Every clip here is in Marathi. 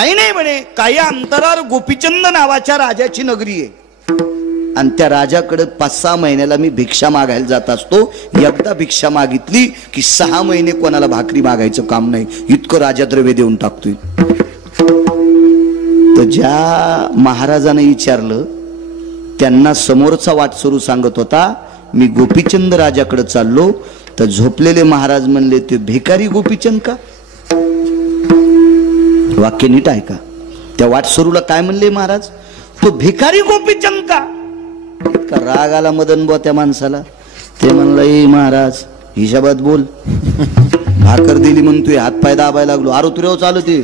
काही नाही म्हणे, काही अंतरावर गोपीचंद नावाच्या राजाची नगरी आहे आणि त्या राजाकडे 5-6 महिन्याला मी भिक्षा मागायला जात असतो. एकदा भिक्षा मागितली की 6 महिने कोणाला भाकरी मागायचं काम नाही, इतकं राजा द्रव्य देऊन टाकतोय. तर ज्या महाराजाने विचारलं त्यांना समोरचा वाटसरू सांगत होता मी गोपीचंद राजाकडे चाललो. तर झोपलेले महाराज म्हणले ते भिकारी गोपीचंद का? वाक्य नीट आहे का? त्या वाटसरूला काय म्हणले महाराज? तो भिकारी गोपीचंद का? इतका राग आला मदन बुवा त्या माणसाला. ते म्हणलं ए महाराज हिशाबात बोल, भाकर दिली म्हणून तू हातपाय दाबायला लागलो. अरे तुझ्यावर चालू ते,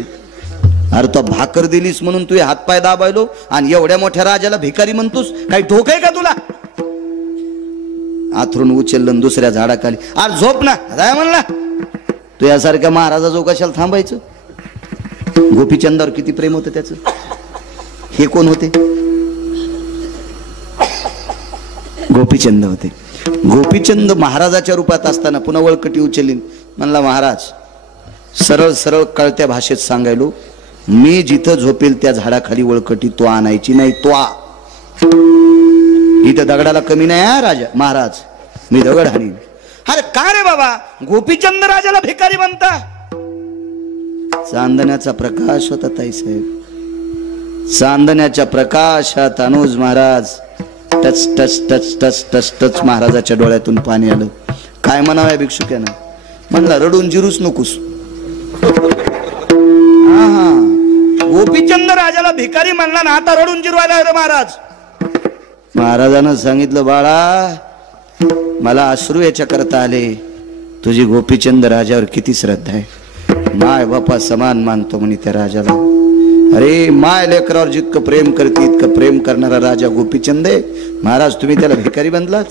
अरे तो भाकर दिलीस म्हणून तू हातपाय दाबायलो आणि एवढ्या मोठ्या राजाला भिकारी म्हणतोस? काही ठोक आहे का तुला? आथरून उचललं दुसऱ्या झाडाखाली. अरे झोप ना काय म्हणला तू, यासारख्या महाराजाजवळ कशाला थांबायचं? गोपीचंदावर किती प्रेम होतं त्याचं. हे कोण होते? गोपीचंद होते. गोपीचंद महाराजाच्या रूपात असताना पुन्हा वळकटी उचलली. म्हणला महाराज सरळ सरळ कळत्या भाषेत सांगायलो, मी जिथं झोपेल त्या झाडाखाली वळकटी तो आणायची नाही. तो इथं दगडाला कमी नाही हा राजा महाराज, मी दगड हाणीन. अरे का रे बाबा गोपीचंद राजाला भिकारी म्हणता? चांदण्याचा प्रकाश होता ताईसाहेब. चांदण्याच्या प्रकाशात Anuj Maharaj touch touch touch touch touch touch महाराजाच्या डोळ्यातून पाणी आलं. काय म्हणावं भिक्षुक्यानं? म्हणला रडून जिरूच नकोस. गोपीचंद राजाला भिकारी म्हणला ना, आता रडून जिरवायला रे महाराज. महाराजानं सांगितलं बाळा मला अश्रू याच्या करता आले, तुझी गोपीचंद राजावर किती श्रद्धा आहे. माय बापा समान मानतो म्हणे त्या राजाला. अरे माय लेकरावर जितकं प्रेम करते इतकं प्रेम करणारा राजा गोपीचंद आहे. महाराज तुम्ही त्याला भिकारी बनलात.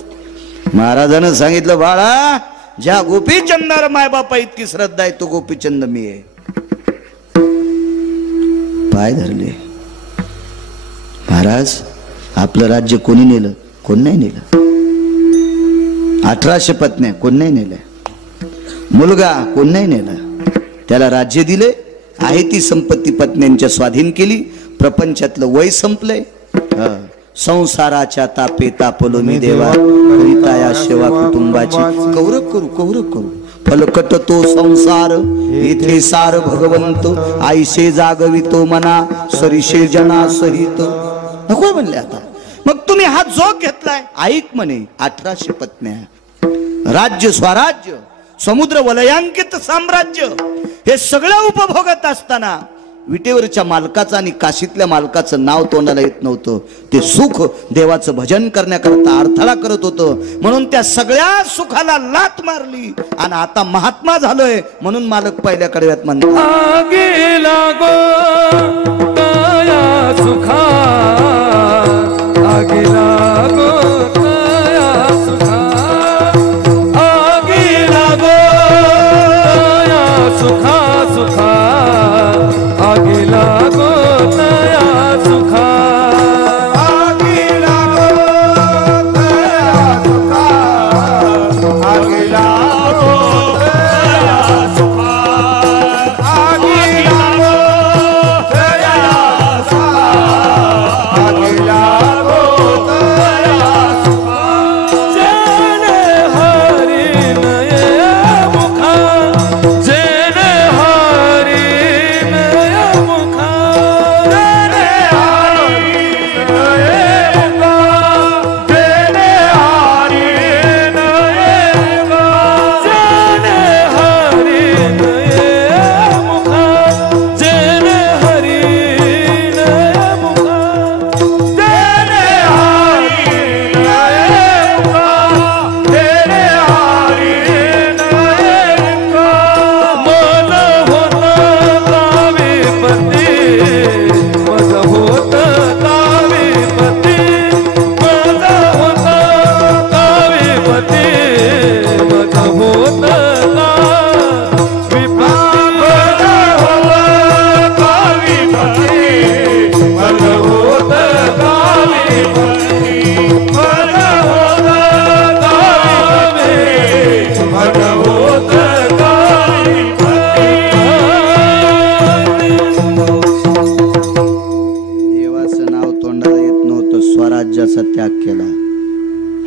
महाराजानं सांगितलं बाळा ज्या गोपीचंदावर माय बापा इतकी श्रद्धा आहे तो गोपीचंद मी आहे. पाय धरले. महाराज आपलं राज्य कोणी नेलं? कोण नाही नेलं. 1800 पत्न्या कोण नाही नेल्या. मुलगा कोण नाही नेला. त्याला राज्य दिले, आहे ती संपत्ती पत्न्यांच्या स्वाधीन केली. प्रपंचातलं वय संपलंय. संसाराच्या तापे तापलो मी देवा, करिताया सेवा कुटुंबाची. कौरव करू कौरव करू फलकट तो संसार, येथे सार भगवंत. आईसे जागवितो मना, सरिषे जना सहित. नको म्हणले आता. मग तुम्ही हा जोग घेतलाय. ऐक म्हणे 1800 पत्न्या, राज्य स्वराज्य, समुद्र वलयांकित साम्राज्य, हे सगळं उपभोगत असताना विटेवरच्या मालकाचं आणि काशीतल्या मालकाचं नाव तोंडाला येत नव्हतं. ते सुख देवाचं भजन करण्याकरता अडथळा करत होतं. म्हणून त्या सगळ्या सुखाला लात मारली आणि आता महात्मा झालोय म्हणून मालक पहिल्या कडव्यात म्हणतात सुखा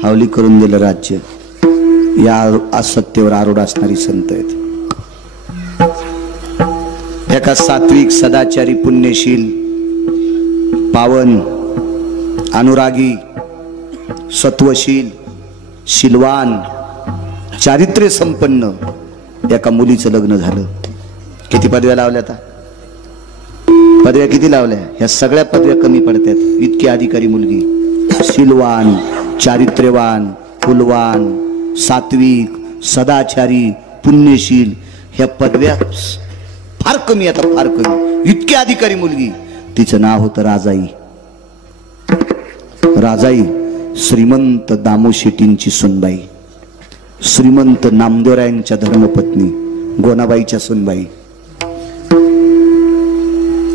माऊली करून दिलं राज्य. या असत्तेवर आरूढ असणारी संत आहेत. एका सात्विक सदाचारी पुण्यशील पावन अनुरागी सत्वशील शीलवान चारित्र्य संपन्न एका मुलीचं लग्न झालं. किती पदव्या लावल्या? आता पदव्या किती लावल्या? ह्या सगळ्या पदव्या कमी पडतात. इतकी अधिकारी मुलगी, शीलवान, चारित्र्यवान, फुलवान, सात्विक, सदाचारी, पुण्यशील, ह्या पदव्या फार कमी, आता फार कमी. इतकी अधिकारी मुलगी. तिचं नाव होतं राजाई. राजाई श्रीमंत दामो शेट्टींची सुनबाई, श्रीमंत नामदेवरायांच्या धर्मपत्नी गोनाबाईच्या सुनबाई.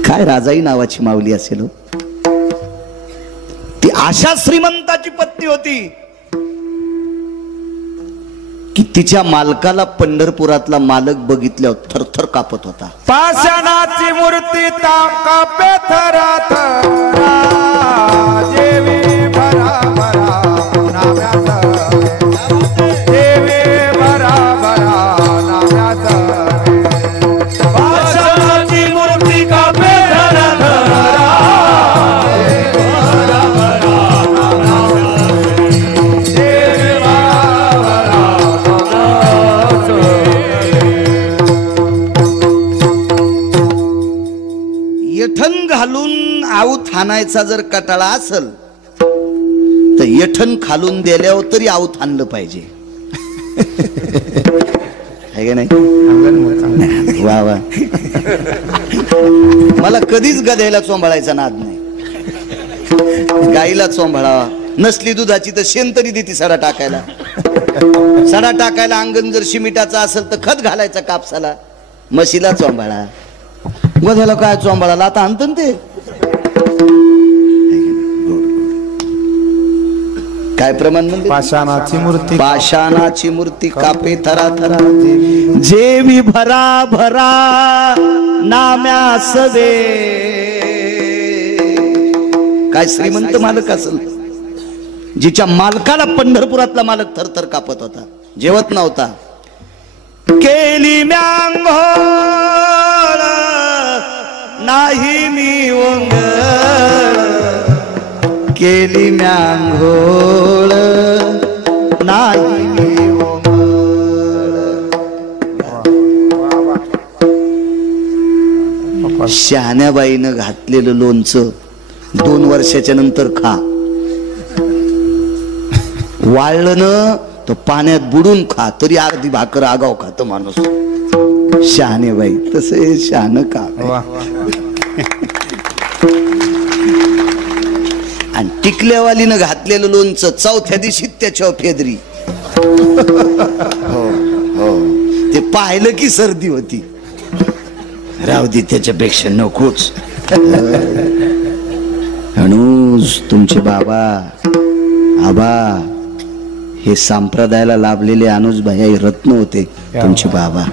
काय राजाई नावाची माऊली असेल हो. ती अशा श्रीमंताची पत्नी होती की तिच्या मालकाला पंढरपुरातला मालक बघितल्यावर थरथर कापत होता. पाषाणाची मूर्ती कापे थरथरा, देवी भरा भरा नाम्याचा, देवी भरा भरा नाम्याचा. पाषाणाची मूर्ती कापे थरथरा, देवी भरा भरा नाम्याचा, देवी येठण घालून आऊत हाणायचा जर कटाळा असल तर येठण खालून दिल्यावर तरी आऊत हाणलं पाहिजे. आहे का नाही? वा वा. मला कधीच गध्याला चोंबाळायचा नाद नाही. गाईला चोंबाळावा, नसली दुधाची तर शेण तरी देते सडा टाकायला. सडा टाकायला अंगण जर शिमिटाचा असेल तर खत घालायचा कापसाला. म्हशीला चोंबाळा, गध्याला काय चोंबाळाला आता आणत ते. काय प्रमाण म्हणजे? पाषाणाची मूर्ती, पाषाणाची मूर्ती कापे थरा थरा, जेवी भरा भरा नाम्यास दे. काय श्रीमंत मालक असेल, जिच्या मालकाला पंढरपुरातला मालक थरथर कापत होता, जेवत नव्हता. केली म्यांघोळ नाही मी ओंगळ, केली म्यांघोळ नाही मी ओंगळ. शहाण्याबाईनं घातलेलं लोणचं 2 वर्षाच्या नंतर खा. वाळलं न तो पाण्यात बुडून खा, तरी अर्धी भाकर आगाव खातो माणूस. शहाणेबाई तसे शहाण का. आणि टिकल्यावालीनं घातलेलं लोणचं 4थ्या दिवशी त्याच्यावर फेदरी. हो हो, ते पाहिलं की सर्दी होती. राहू दे, त्याच्यापेक्षा नकोच. अनुज तुमचे बाबा आबा हे संप्रदायाला लाभलेले अनुज भाई रत्न होते. तुमचे बाबा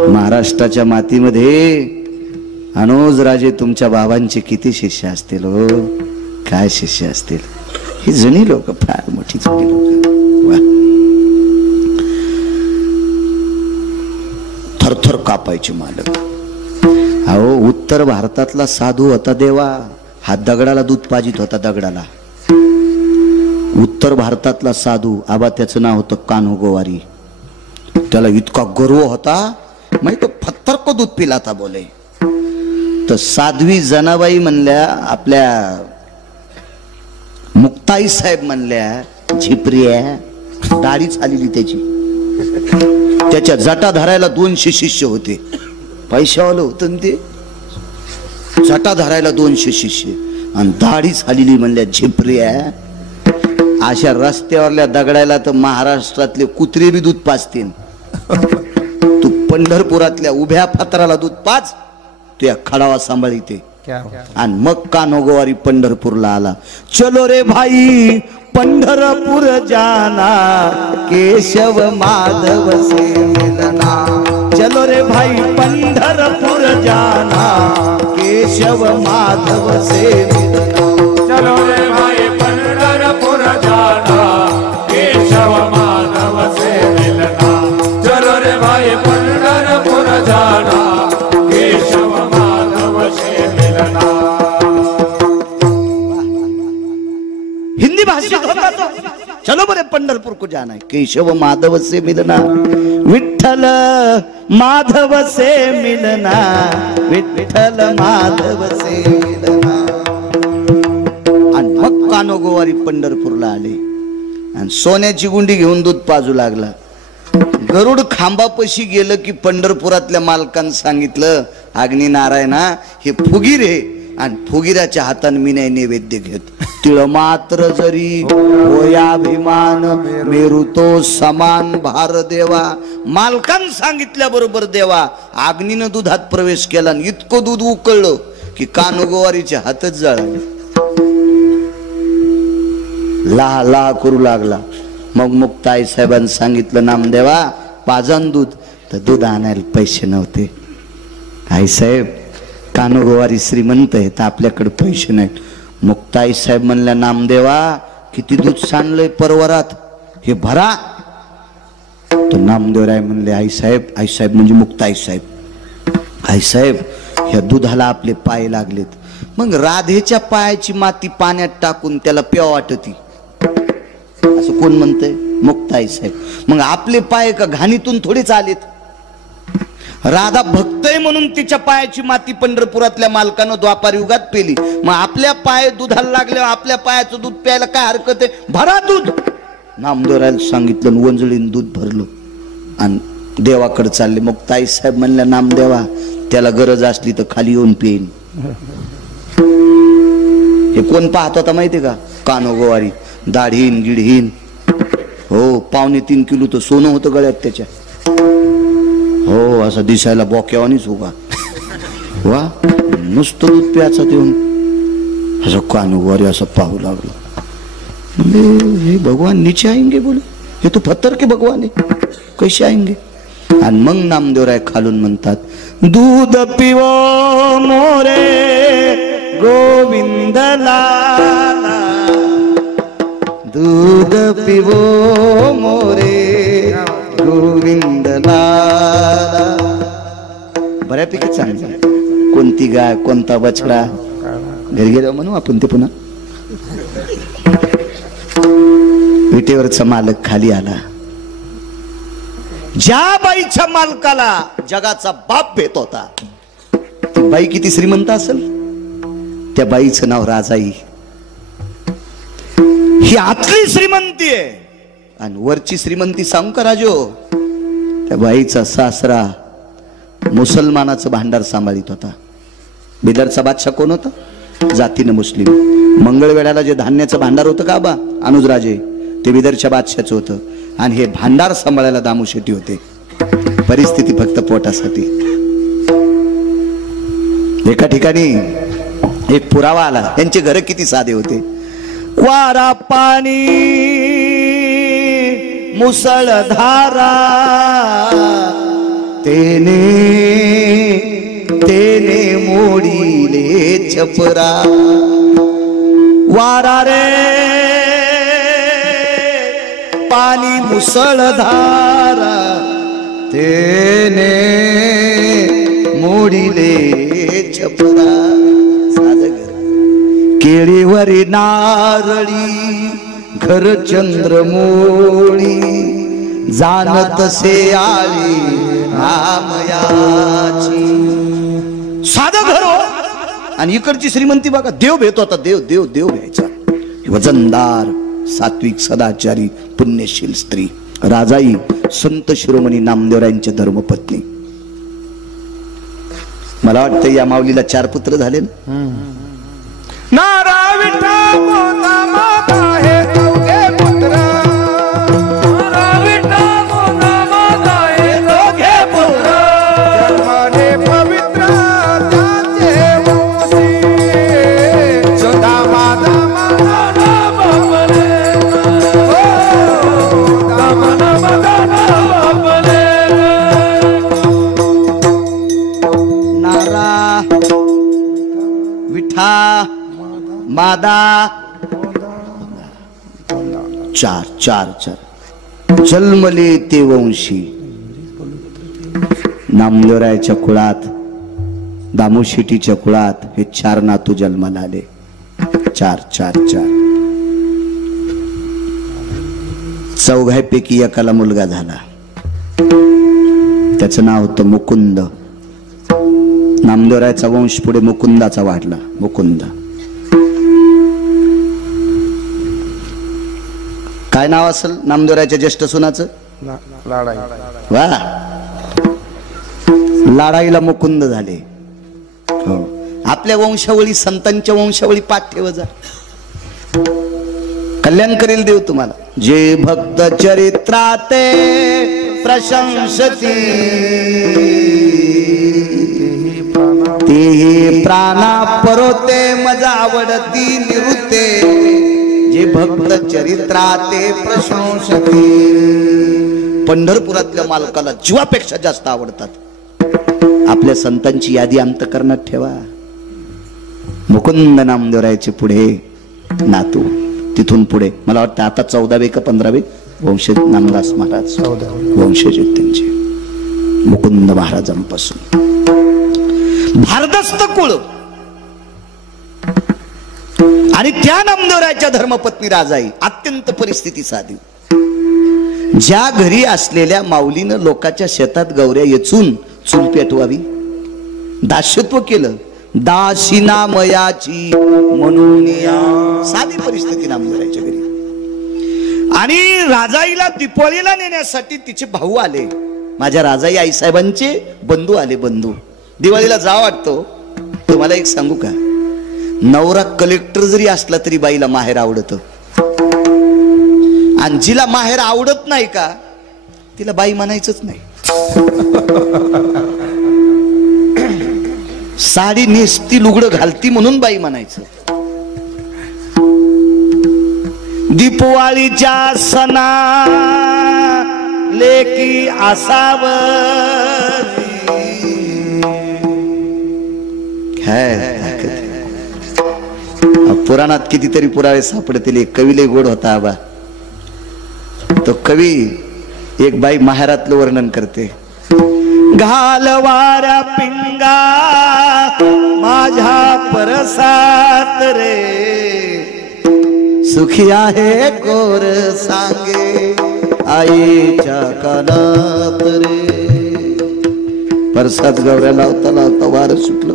महाराष्ट्राच्या मातीमध्ये अनुज राजे तुमच्या बाबांचे किती शिष्य असतील हो. काय शिष्य असतील. ही जुनी लोक, फार मोठी जुनी लोक. वा. थरथर कापायचे मालक. अहो उत्तर भारतातला साधू होता देवा, हा दगडाला दूध पाजित होता. दगडाला. उत्तर भारतातला साधू आबा, त्याचं नाव होतं कान्होगोवारी. त्याला इतका गर्व होता, माहिती तो पत्थर को दूध पिलाता बोले. तर साध्वी जनाबाई म्हणल्या, आपल्या मुक्ताई साहेब म्हणल्या, झिपऱ्या दाढीच आलेली त्याची. त्याच्या जटा धरायला 200 शिष्य होते. पैशावालं होतं ते. जटा धरायला 200 शिष्य आणि दाढीच आलेली म्हणल्या झिपऱ्या. अशा रस्त्यावरल्या दगडायला तर महाराष्ट्रातले कुत्रे बी दूध पाजतील. तू पंढरपुरातल्या उभ्या पत्राला दूध पाच, तू या खडावा सांभाळीते. आणि मग कान्होगोवारी पंढरपूरला आला. चलो रे भाई पंढरपूर जाना, केशव माधव से मिलना. चलो रे भाई पंढरपूर जाना, केशव माधव से मिलना. चलो रे भाई पंढरपूर जाना, पंढरपुर को जाना है। केशव माधव से मिलना, विठ्ठल माधव से मिलना, विठ्ठल माधव से मिलना। आणि मग कानोगोवारी पंढरपूरला आले आणि सोन्याची गुंडी घेऊन दूध पाजू लागला। गरुड खांबापाशी गेलं की पंढरपुरातल्या मालकांनी सांगितलं, अग्नी नारायणा हे फुगीर आहे आणि फुगिराच्या हाताने मी नाही नैवेद्य घेत। तिळ मात्र जरी होयाभिमान, मेरू तो समान भार देवा। मालकांनी सांगितल्याबरोबर देवा अग्नीनं दुधात प्रवेश केला आणि इतकं दूध उकळलं की कानोगोवारीचे हातच जळाले, लाह लाह करू लागला। मग मुक्ताई साहेबांनी सांगितलं, नामदेवा पाजन दूध, तर दूध आणायला पैसे नव्हते। आई साहेब कानोगोवारी श्रीमंत आहेत, आपल्याकडे पैसे नाहीत। मुक्ताई साहेब म्हणल्या, नामदेवा किती दूध सांडलंय परवरात, हे भरा। तो नामदेवराय म्हणले, आई साहेब म्हणजे मुक्ताई साहेब, आई साहेब ह्या दुधाला आपले पाय लागलेत। मग राधेच्या पायाची माती पाण्यात टाकून त्याला प्याव वाटती असं कोण म्हणतंय? मुक्ताई साहेब। मग आपले पाय का घाणीतून थोडीच आलेत? राधा भक्त आहे म्हणून तिच्या पायाची माती पंढरपुरातल्या मालकानं द्वापार युगात पेली। मग आपल्या पाय दुधाला लागल्यावर आपल्या पायाचं दूध प्यायला काय हरकत आहे? भरा दूध। नामदेवरायला सांगितलं, वंजळीन दूध भरलं आणि देवाकडे चालले। मग ताई साहेब म्हणल्या, नामदेवा त्याला गरज असली तर खाली येऊन पेईन। हे कोण पाहत होता माहितीये का? कानोगोवारी, दाढीन गिढीन, हो 2.25 किलो तर सोनं होतं गळ्यात त्याच्या, हो असं दिसायला बोक्यावानीच होगा वा, नुसतं दूध प्याचा देऊन असं कानोगोवारी असं पाहू लागलो। हे भगवान नीचे आएंगे बोले, हे तो पत्थर के भगवान है, कैसे आएंगे? आणि मग नामदेवराय खालून म्हणतात, दूध पिवो मोरे गोविंद लाला, दूध पिवो मोरे गोविंद लाला। बऱ्यापैकी चांगलं, कोणती गाय कोणता बछडा घरी गेलो म्हणू आपण ते पुन्हा। विटेवरचा मालक खाली आला। ज्या बाईच्या मालकाला जगाचा बाप भेट होता, ती बाई किती श्रीमंत असेल? त्या बाईचं नाव राजाई। ही आतली श्रीमंती आहे आणि वरची श्रीमंती सांगू का राजो? त्या बाईचा सासरा मुसलमानाचं भांडार सांभाळीत होता। बिदरचा बादशाह कोण होता? जातीनं मुस्लिम। मंगळवेढ्याला जे धान्याचं भांडार होतं का बा अनुजराजे, ते बिदरच्या बादशाचं होतं आणि हे भांडार सांभाळायला दामू शेट्टी होते। परिस्थिती फक्त पोटासाठी। एका ठिकाणी एक पुरावा आला, त्यांचे घर किती साधे होते। वारा पाणी मुसळधारा, तेने तेने मोडीले छपरा। वारा रे पाणी मुसळधारा, तेने मोडीले छपरा। केळीवरी नारळी घर चंद्रमोळी, जाणत से आली नामयाची। साधं घर हो आणि इकडची श्रीमंती बघा, देव भेट होता, देव देव देव घ्यायचा। वजनदार सात्विक सदाचारी पुण्यशील स्त्री राजाई, संत शिरोमणी नामदेवरायांच्या धर्मपत्नी। मला वाटतं या माऊलीला 4 पुत्र झाले ना। नारा विठा मोता माता हे दोघे पुत्र, नारा विठा मोता माता हे दोघे पुत्र, जन्माने पवित्र त्यांचे वंशी, सदा माता माता बापले, ओ दामन माता बापले। नारा विठा मादा 4 जन्मले ते वंशी। नामदेवरायाच्या कुळात, दामोशीटीच्या कुळात हे 4 नातू जन्माला आले। 4 चौघांपैकी एकाला मुलगा झाला. त्याचं नाव होतं मुकुंद. नामदेवरायाचा वंश पुढे मुकुंदाचा वाढला. मुकुंद. काय नाव असेल नामदेवरायाच्या ज्येष्ठ सुनाचं? लाडाई. वा, लाडाईला मुकुंद झाले. हो, आपल्या वंशावळी, संतांच्या वंशावळी पाठ ठेव जा, कल्याण करेल देव तुम्हाला. जे भक्त चरित्राते प्रशंसती तेही प्राणा परोते मज आवडती निवृत्ते. जे भक्त चरित्राते प्रशंसती. पंढरपुरातल्या मालकाला जीवापेक्षा जास्त आवडतात. आपल्या संतांची यादी अंतःकरणात ठेवा. मुकुंद नामदेवरायाचे पुढे नातू, तिथून पुढे मला वाटतं आता 14वे का 15वे वंशज नामदास महाराज वंशज आहेत त्यांचे. मुकुंद महाराजांपासून भारदस्त कुळ आणि त्या नामदेवरायाच्या धर्मपत्नी राजाई अत्यंत परिस्थिती साधी. ज्या घरी असलेल्या माऊलीनं लोकांच्या शेतात गौऱ्या येचून चूल पेटवावी, दास्यत्व केलं. दासीना मयाची म्हणून साधी परिस्थिती नामदेवरायाच्या घरी. आणि राजाईला दीपावलीला नेण्यासाठी तिचे भाऊ आले. माझ्या राजाई आईसाहेबांचे बंधू आले. बंधू दिवाळीला जा वाटतो. तुम्हाला एक सांगू का, नवरा कलेक्टर जरी असला तरी बाईला माहेर आवडतं. आणि जिला माहेर आवडत नाही का तिला बाई म्हणायचंच नाही. साडी नेसती, लुगडं घालती म्हणून बाई म्हणायचं. दीपवाळीच्या सणा लेकी असाव. पुराणात कितीतरी पुरावे सापडतील. एक कवी लय गोड होता आबा. तो कवी एक बाई माहेरातलं वर्णन करते. घालवाऱ्या पिंगा माझ्या परसात रे, सुखी आहे कोर सांगे आईच्या कानात रे. परसात गौऱ्या लावता लावता वारं सुटलं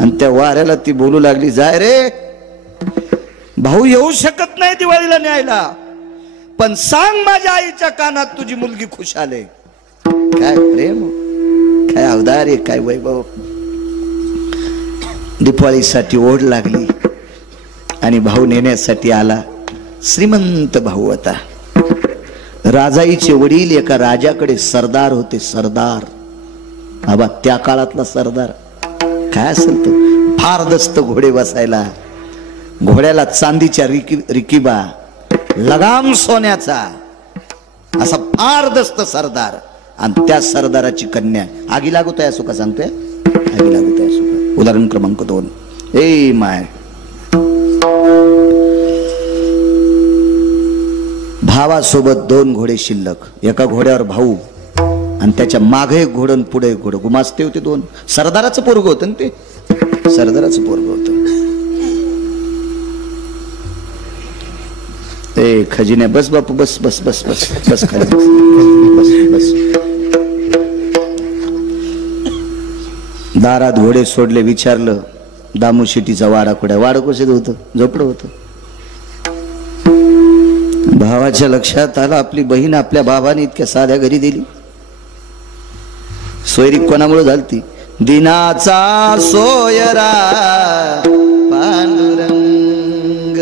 आणि त्या वाऱ्याला ती बोलू लागली, जाय रे भाऊ येऊ शकत नाही दिवाळीला न्यायला, पण सांग माझ्या आईच्या कानात तुझी मुलगी खुश आले. काय प्रेम, काय अवदार आहे, काय वैभव. दिवाळीसाठी ओढ लागली आणि भाऊ नेण्यासाठी आला. श्रीमंत भाऊ होता. राजाईचे वडील एका राजाकडे सरदार होते. सरदार बाबा, त्या काळातला सरदार काय असेल तो. फार दस्त घोडे बसायला, घोड्याला चांदीच्या रिकिबा, लगाम सोन्याचा, असा फार दस्त सरदार. आणि त्या सरदाराची कन्या आगी लागू असो का सांगतोय, आगी लागू असो का. उदाहरण क्रमांक 2. ए माय, भावासोबत 2 घोडे शिल्लक. एका घोड्यावर भाऊ आणि त्याच्या मागे एक घोडं पुढे एक घोडं. गुमास्ते होते 2. सरदाराचं पोरग होतं ना ते, सरदाराचं पोरग होतं. ए खजिन्या, बस बापू, बस बस बस बस बस खाली बस बस. दारात घोडे सोडले. विचारलं दामू शेटीचा वाडा कुठे. वाडा कसं होतं, झोपडं होतं. भावाच्या लक्षात आलं आपली बहीण आपल्या बाबाने इतक्या साध्या घरी दिली. सोयरी कोणामुळे झालती, दिनाचा सोयरा पांडुरंग.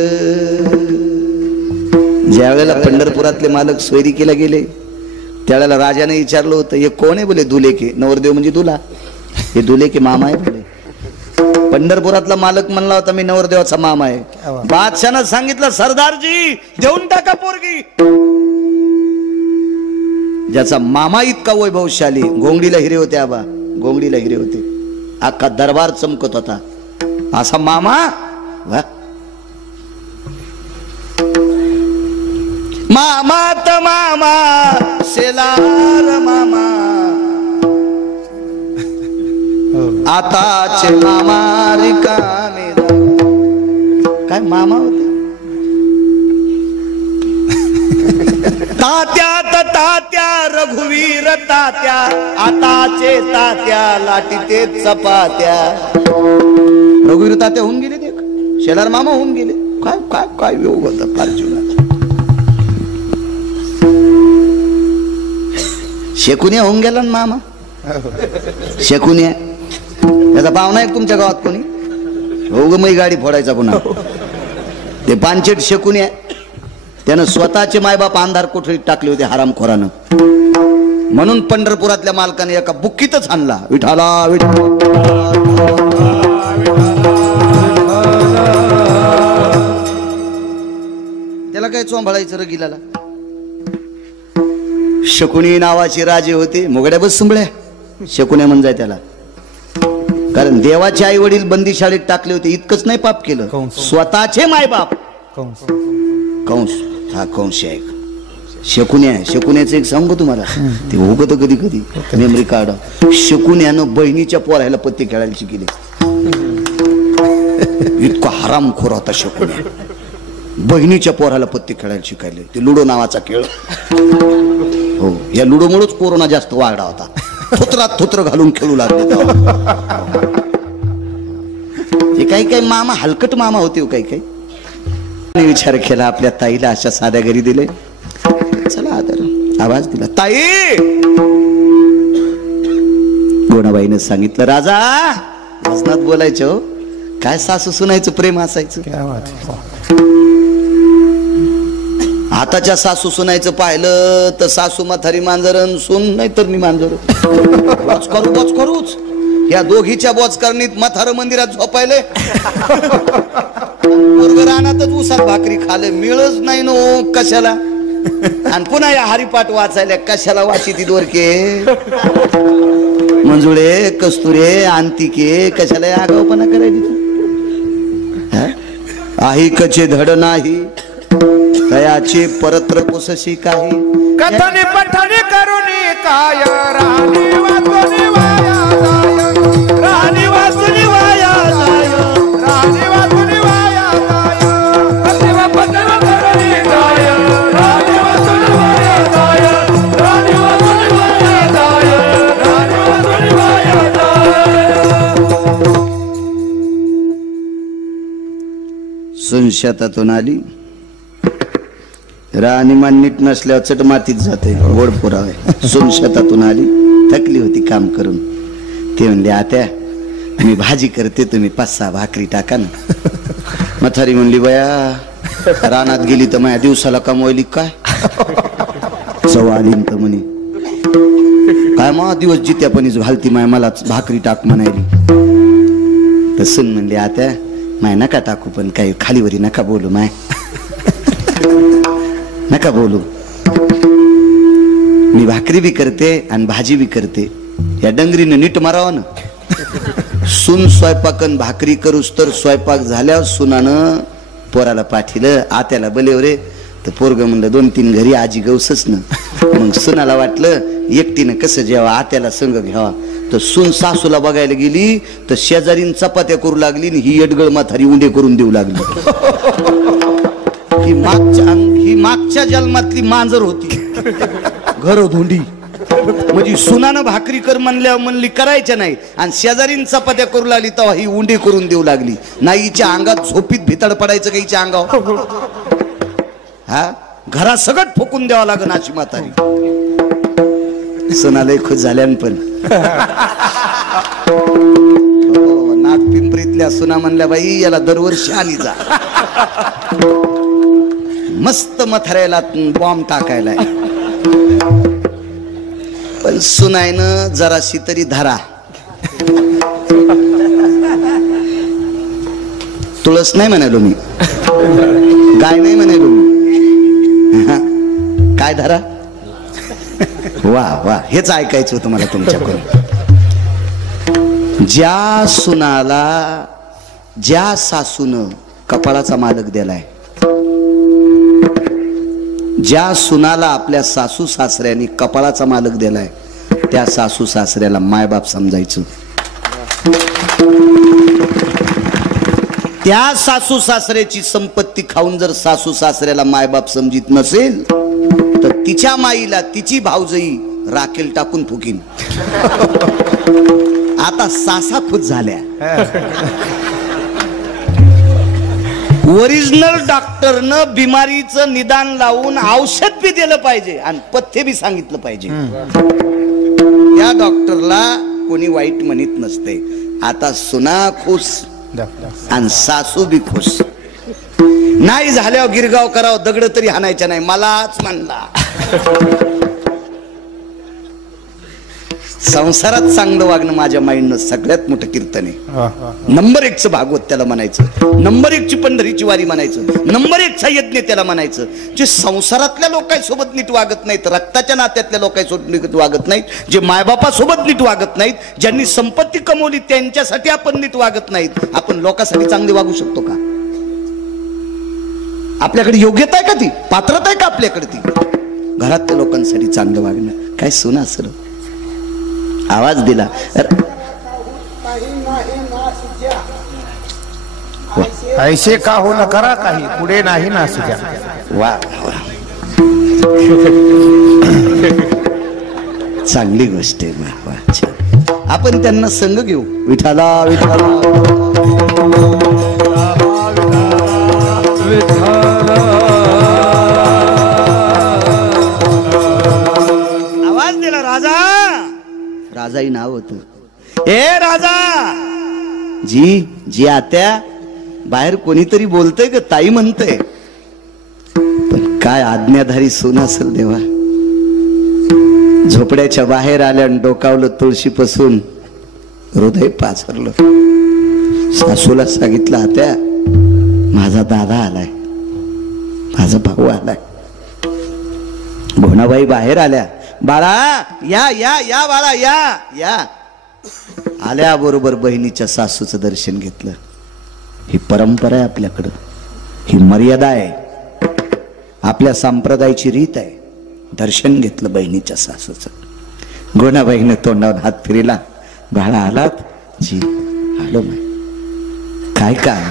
ज्या वेळेला पंढरपुरातले मालक सोयरिकीला गेले त्यावेळेला राजाने विचारलं होतं, हे कोण आहे? बोले दुले के. नवरदेव म्हणजे दुला. हे दुले के मामा आहे बोले. पंढरपुरातला मालक म्हणला होता मी नवरदेवाचा मामा आहे. बादशाहनं सांगितलं, सरदारजी देऊन टाका पोरगी. ज्याचा मामा इतका वैभवशाली, घोंगडीला हिरे होते आबा, घोंगडीला हिरे होते, अख्खा दरबार चमकत होता, असा मामा. वा, मामा त मामा शेलार मामा, आताचे मामा रिकामे. काय मामा होते. तात्यात तात्या रघुवीर तात्या, आताचे तात्या लाटीते चपात्या. रघुवीर तात्या होऊन गेले, ते शेलार मामा होऊन गेले. काय काय काय योग होता फार जीवनात. शेकुन्या होऊन गेला ना मामा. शेकुन्या त्याचा पाहुणा एक तुमच्या गावात कोणी हो ग, मै गाडी फोडायचा पुन्हा. ते पानचेट शेकुन्या, त्यानं स्वतःचे मायबाप अंधार कोठडीत टाकले होते हरामखोरानं. म्हणून पंढरपुरातल्या मालकाने एका बुक्कीतच आणला, विठाला विठाला. त्याला काय चोंभाळायचं रगिलाला. शकुनी नावाचे राजे होते, मोगड्या बस सुंबळ्या शकुन्या म्हणजे त्याला. कारण देवाचे आई वडील बंदीशाळेत टाकले होते, इतकंच नाही पाप केलं, स्वतःचे मायबाप. कंस हा कंस आहे. शकुन्याचं एक सांगू तुम्हाला, ते होत कधी कधी मेमरी कार्ड. शकुन्यानं बहिणीच्या पोरायला पत्ते खेळायला शिकले. इतका हरामखोर होता शकुन्या. बहिणीच्या पोराला पत्ते खेळायला शिकायले. ते लुडो नावाचा खेळ. हो, या लुडोमुळेच कोरोना जास्त वाढला होता. थोत्रात थोत्र घालून खेळू लागले. ते काही काही मामा हलकट मामा होते. काही काही विचार केला, आपल्या ताईला अशा साध्या घरी दिले. चला आदर आवाज दिला, ताई. गोणाबाईने सांगितलं, राजा वजनात बोलायचं. काय सासू सुनायचं प्रेम असायचं. आताच्या सासू सुनायचं पाहिलं तर सासू म्हातारी मांजरण, सून नाही तर मी मांजर. बोच करूच. या दोघीच्या बोचकरणीत म्हातार मंदिरात झोपायले. रानातच उसात भाकरी खाले, मिळच नाही नो कशाला. आणि पुन्हा या हरिपाठ वाचायला कशाला वाची ती दोरके. मंजुळे कस्तुरे अंतिके कशाला आगाऊपणा करायची. आही कचे धड नाही तयाचे परत्र पुसशी काही. कथनी पठनी करुणी काय राणी वाचुनी वाया जाय, राणी वाचुनी वाया जाय, राणी वाचुनी वाया जाय. कथनी पठनी करुणी काय राणी वाचुनी वाया जाय, राणी वाचुनी वाया जाय, राणी वाचुनी वाया जाय. सुन शेतातून आली. राणीमान नीट नसल्यावर चट मातीत जाते, गोड पुरावे. सुन शेतातून आली, थकली होती काम करून. ते म्हणले, आत्या मी भाजी करते, तुम्ही 5-6 भाकरी टाका ना. म्हातारी म्हणली, बया रानात गेली तर माझ्या दिवसाला कमवायली काय. चव आली तर म्हणे, काय मग दिवस जित्यापणीच घालती माय, मलाच भाकरी टाक म्हणायली. तर सुन म्हणली, आत्या माय नका टाकू, पण काही खालीवरी नका बोलू माय, नका बोलू. मी भाकरी बी करते आणि भाजी बी करते. या डंगरीने नीट मारावं ना. सून स्वयंपाकन भाकरी करूस तर स्वयंपाक झाल्यावर सुनानं पोराला पाठीलं, आत्याला बलेव रे. तर पोरग म्हणलं 2-3 घरी आजी गवसच ना. मग सुनाला वाटलं एकटीनं कसं जेव्हा आत्याला संग घ्यावा. तर सून सासूला बघायला गेली तर शेजारीन चपात्या करू लागली, ही एडगळ म्हातारी उंडे करून देऊ लागली. ही मागच्या जन्मातली मांजर होती, घर धोंडी. म्हणजे सुनानं भाकरी कर म्हणल्यावर म्हणली करायच्या नाही, आणि शेजारीन चपात्या करू लागली तेव्हा ही उंडी करून देऊ लागली. नाही हिच्या अंगात झोपीत भितड पडायचं का हिच्या अंगावर. हा घरात सगळं ठोकून द्यावं लागन अशी म्हातारी. सुनालय खुश झाल्यान पण नागपिंपरीतल्या सुना म्हणल्या, बाई याला दरवर्षी आली जा, मस्त मथऱ्याला बॉम्ब टाकायलाय. पण सुनायनं जराशी तरी धरा. तुळस नाही म्हणालो मी, गाय नाही म्हणालो मी, काय धरा. वा वा, हेच ऐकायचं होतं मला तुमच्याकडून. ज्या सुनाला ज्या सासूनं कपाळाचा मालक दिलाय, ज्या सुनाला आपल्या सासू सासऱ्यांनी कपाळाचा मालक दिलाय, त्या सासू सासऱ्याला मायबाप समजायचं. त्या सासू सासऱ्याची संपत्ती खाऊन जर सासू सासऱ्याला मायबाप समजित नसेल तर तिच्या माईला तिची भाऊजई राखेल टाकून फुकीन. आता सासा खुश झाल्या. ओरिजिनल डॉक्टरनं बिमारीचं निदान लावून औषध बी दिलं पाहिजे आणि पथ्य बी सांगितलं पाहिजे. या डॉक्टरला कोणी वाईट म्हणत नसते. आता सुना खुश आणि सासू बी खुश. नाही झाल्यावर गिरगाव करावं, दगड तरी हाणायच्या नाही, मलाच म्हणला. संसारात चांगलं वागणं माझ्या माईंडनं सगळ्यात मोठं कीर्तन आहे. नंबर 1चं भागवत त्याला म्हणायचं, नंबर 1ची पंढरीची वारी म्हणायचं, नंबर 1चा यज्ञ त्याला म्हणायचं. जे संसारातल्या लोकांसोबत नीट वागत नाहीत, रक्ताच्या नात्यातल्या लोकांसोबत नीट वागत नाहीत, जे मायबापासोबत नीट वागत नाहीत, ज्यांनी संपत्ती कमवली त्यांच्यासाठी आपण नीट वागत नाहीत, आपण लोकांसाठी चांगले वागू शकतो का? आपल्याकडे योग्यता आहे का ती? पात्रता आहे का आपल्याकडे ती? घरातल्या लोकांसाठी चांगलं वागणं काय सुना असलं. आवाज दिला ऐसे का हो न करा काही, पुढे नाही ना सुजा. वा वा, चांगली गोष्ट आहे. वा वा, आपण त्यांना संग घेऊ. विठाला विठाला आवाज दिला. राजा, राजाही नाव होतं. ए राजा जी, जी आत्या, बाहेर कोणीतरी बोलतय का ताई म्हणतय, पण काय आज्ञाधारी सून असेल देवा. झोपड्याच्या बाहेर आल्या आणि डोकावलं तुळशीपासून, हृदय पाझरलं. सासूला सांगितलं, आत्या माझा दादा आलाय, माझा भाऊ आलाय. भोनाबाई बाहेर आल्या. बाळा या या या, बाळा या या. आल्याबरोबर बहिणीच्या सासूचं दर्शन घेतलं. ही परंपरा आहे आपल्याकडं, ही मर्यादा आहे, आपल्या संप्रदायाची रीत आहे. दर्शन घेतलं बहिणीच्या सासूचं. गोनाबाईने तोंडावर हात फिरला. बाळा आलात? जी आलो. काय काय?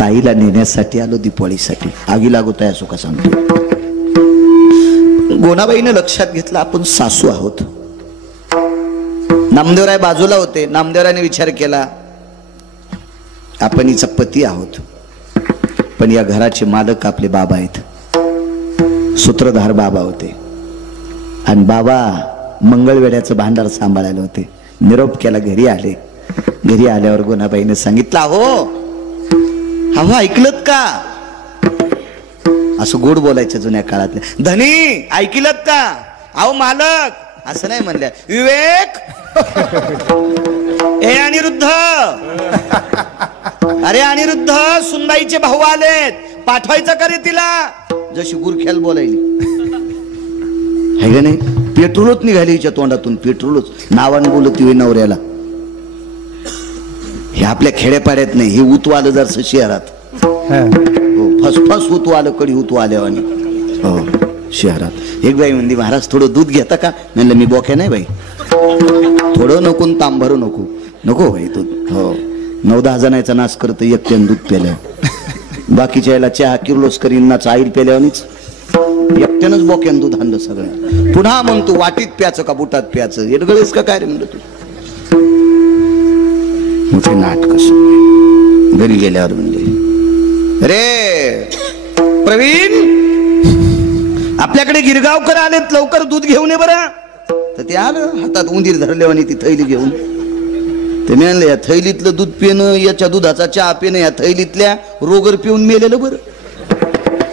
ताईला नेण्यासाठी आलो, दीपावलीसाठी. आगी लागू तया सुका सांगतो. गोनाबाईने लक्षात घेतलं आपण सासू आहोत. नामदेवराय बाजूला होते. नामदेवरायने विचार केला आपण हिचा पती आहोत, पण या घराचे मालक आपले बाबा आहेत. सूत्रधार बाबा होते आणि बाबा मंगळवेड्याचं भांडार सांभाळायला होते. निरोप केला, घरी आले. घरी आल्यावर गोनाबाईने सांगितलं, अहो ऐकलत का? असं गोड बोलायचं जुन्या काळातल्या. धनी ऐकलत का? अहो मालक असं नाही म्हणल्या. विवेक ए अनिरुद्ध, अरे अनिरुद्ध, सुनबाईचे भाऊ आलेत, पाठवायचं का रे तिला? जशी गुरख्याला बोलायली है का नाही. पेट्रोलच निघाली हिच्या तोंडातून, पेट्रोलच. नावानं बोलत ती नवऱ्याला. हे आपल्या खेड्यापाड्यात नाही, हे उतू आलं जरसं शहरात. हो, फसफस उतू आलं, कडी उतू आल्यावानी. हो शहरात. एक बाई म्हणली, महाराज थोडं दूध घेता का? म्हणलं मी बोक्या नाही बाई, थोडं नको, तांब भरू नको. नको भाई दूध. हो 9-10 जणांचा नाश करत एकट्यानं दूध पेल्या. बाकीच्या याला चहा किर्लोस करीन ना, चाईल पेल्यावानीच. एकट्यानंच बोक्यानं दूध आणलं सगळं. पुन्हा म्हणतो वाटीत प्याचं का बुटात प्याचं? एडगळेस का काय रे म्हणलं तू. मोठे नाटक. घरी गेल्यावर म्हणले, अरे प्रवीण, आपल्याकडे गिरगावकर आलेत, लवकर दूध घेऊन ये बरं. तर ते आलं, हातात उंदीर धरल्यावर ती थैली घेऊन. ते म्हणलं, या थैलीतलं दूध पिणं, याच्या दुधाचा चहा पिणं, या थैलीतल्या रोगर पिऊन मेलेलं बरं.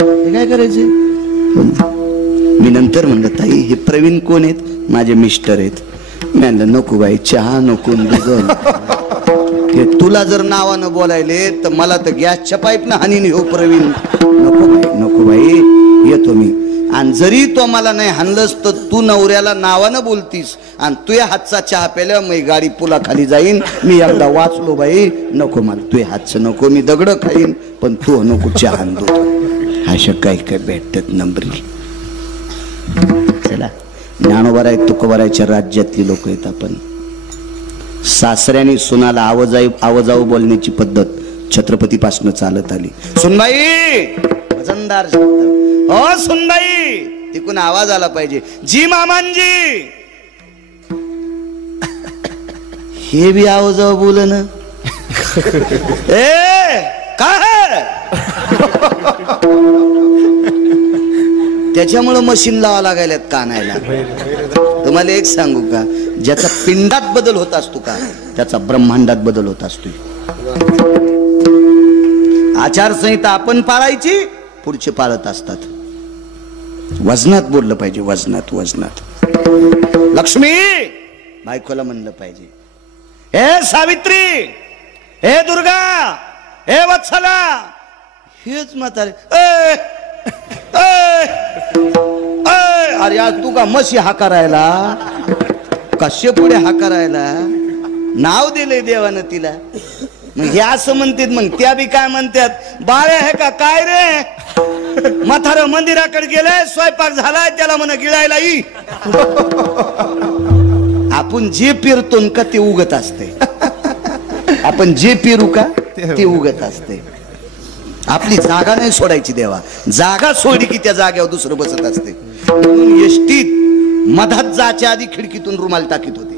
हे काय करायचे? मी नंतर म्हणलं, ताई हे प्रवीण कोण आहेत? माझे मिस्टर आहेत. मी म्हणलं, नको बाई, चहा नको, दूध. हे तुला जर नावानं बोलायले तर मला तर गॅसच्या पाईपनं हानी हो प्रवीण. नको बाई, नको बाई, येतो मी. आणि जरी तो मला नाही हाणलंस तर तू नवऱ्याला नावानं बोलतीस आणि तुझ्या हातचा चहा प्यायला मी गाडी पुला खाली जाईन. मी एकदा वाचलो बाई, नको मला तुझ्या हातचं नको, मी दगड खाईन, पण तू नको चहा आणतो. अशा काही काय भेटतात नंबरी. चला, ज्ञानोबाराय तुकोबारायच्या राज्यातली लोक आहेत आपण. सासऱ्याने सुनाला आवाजाऊ बोलण्याची पद्धत छत्रपतीपासून चालत आली. सुनबाई, वजनदार शब्द. हो सुनबाई, तिकून आवाज आला पाहिजे, जी मामांजी. हे बी आवाज बोल ना. ए काय त्याच्यामुळं मशीन लावा लागायला कानायला. तुम्हाला एक सांगू का, ज्याचा पिंडात बदल होत असतो का त्याचा ब्रह्मांडात बदल होत असतो. आचारसंहिता आपण पाळायची, पुढचे पाळत असतात. वजनात बोललं पाहिजे, वजनात वजनात. लक्ष्मी बायकोला म्हणलं पाहिजे, हे सावित्री, हे दुर्गा, हे वत्सला. हेच म्हातारे अरे आज तू का म्हशी हाकारायला, कशे पुढे हाकारायला नाव दिले देवानं तिला. मग हे असं म्हणतात, मग त्या बी काय म्हणतात, बाळे आहे का काय रे. म्हातारं मंदिराकडे गेलंय, स्वयंपाक झालाय, त्याला म्हण गिळायला ई. आपण जे पेरतो का ते उगत असते. आपण जे पेरू का ते उगत असते. आपली जागा नाही सोडायची देवा. जागा सोडली की त्या जागेवर दुसरं बसत असते. म्हणून एसटीत मधात जायच्या आधी खिडकीतून रुमाल टाकीत होते.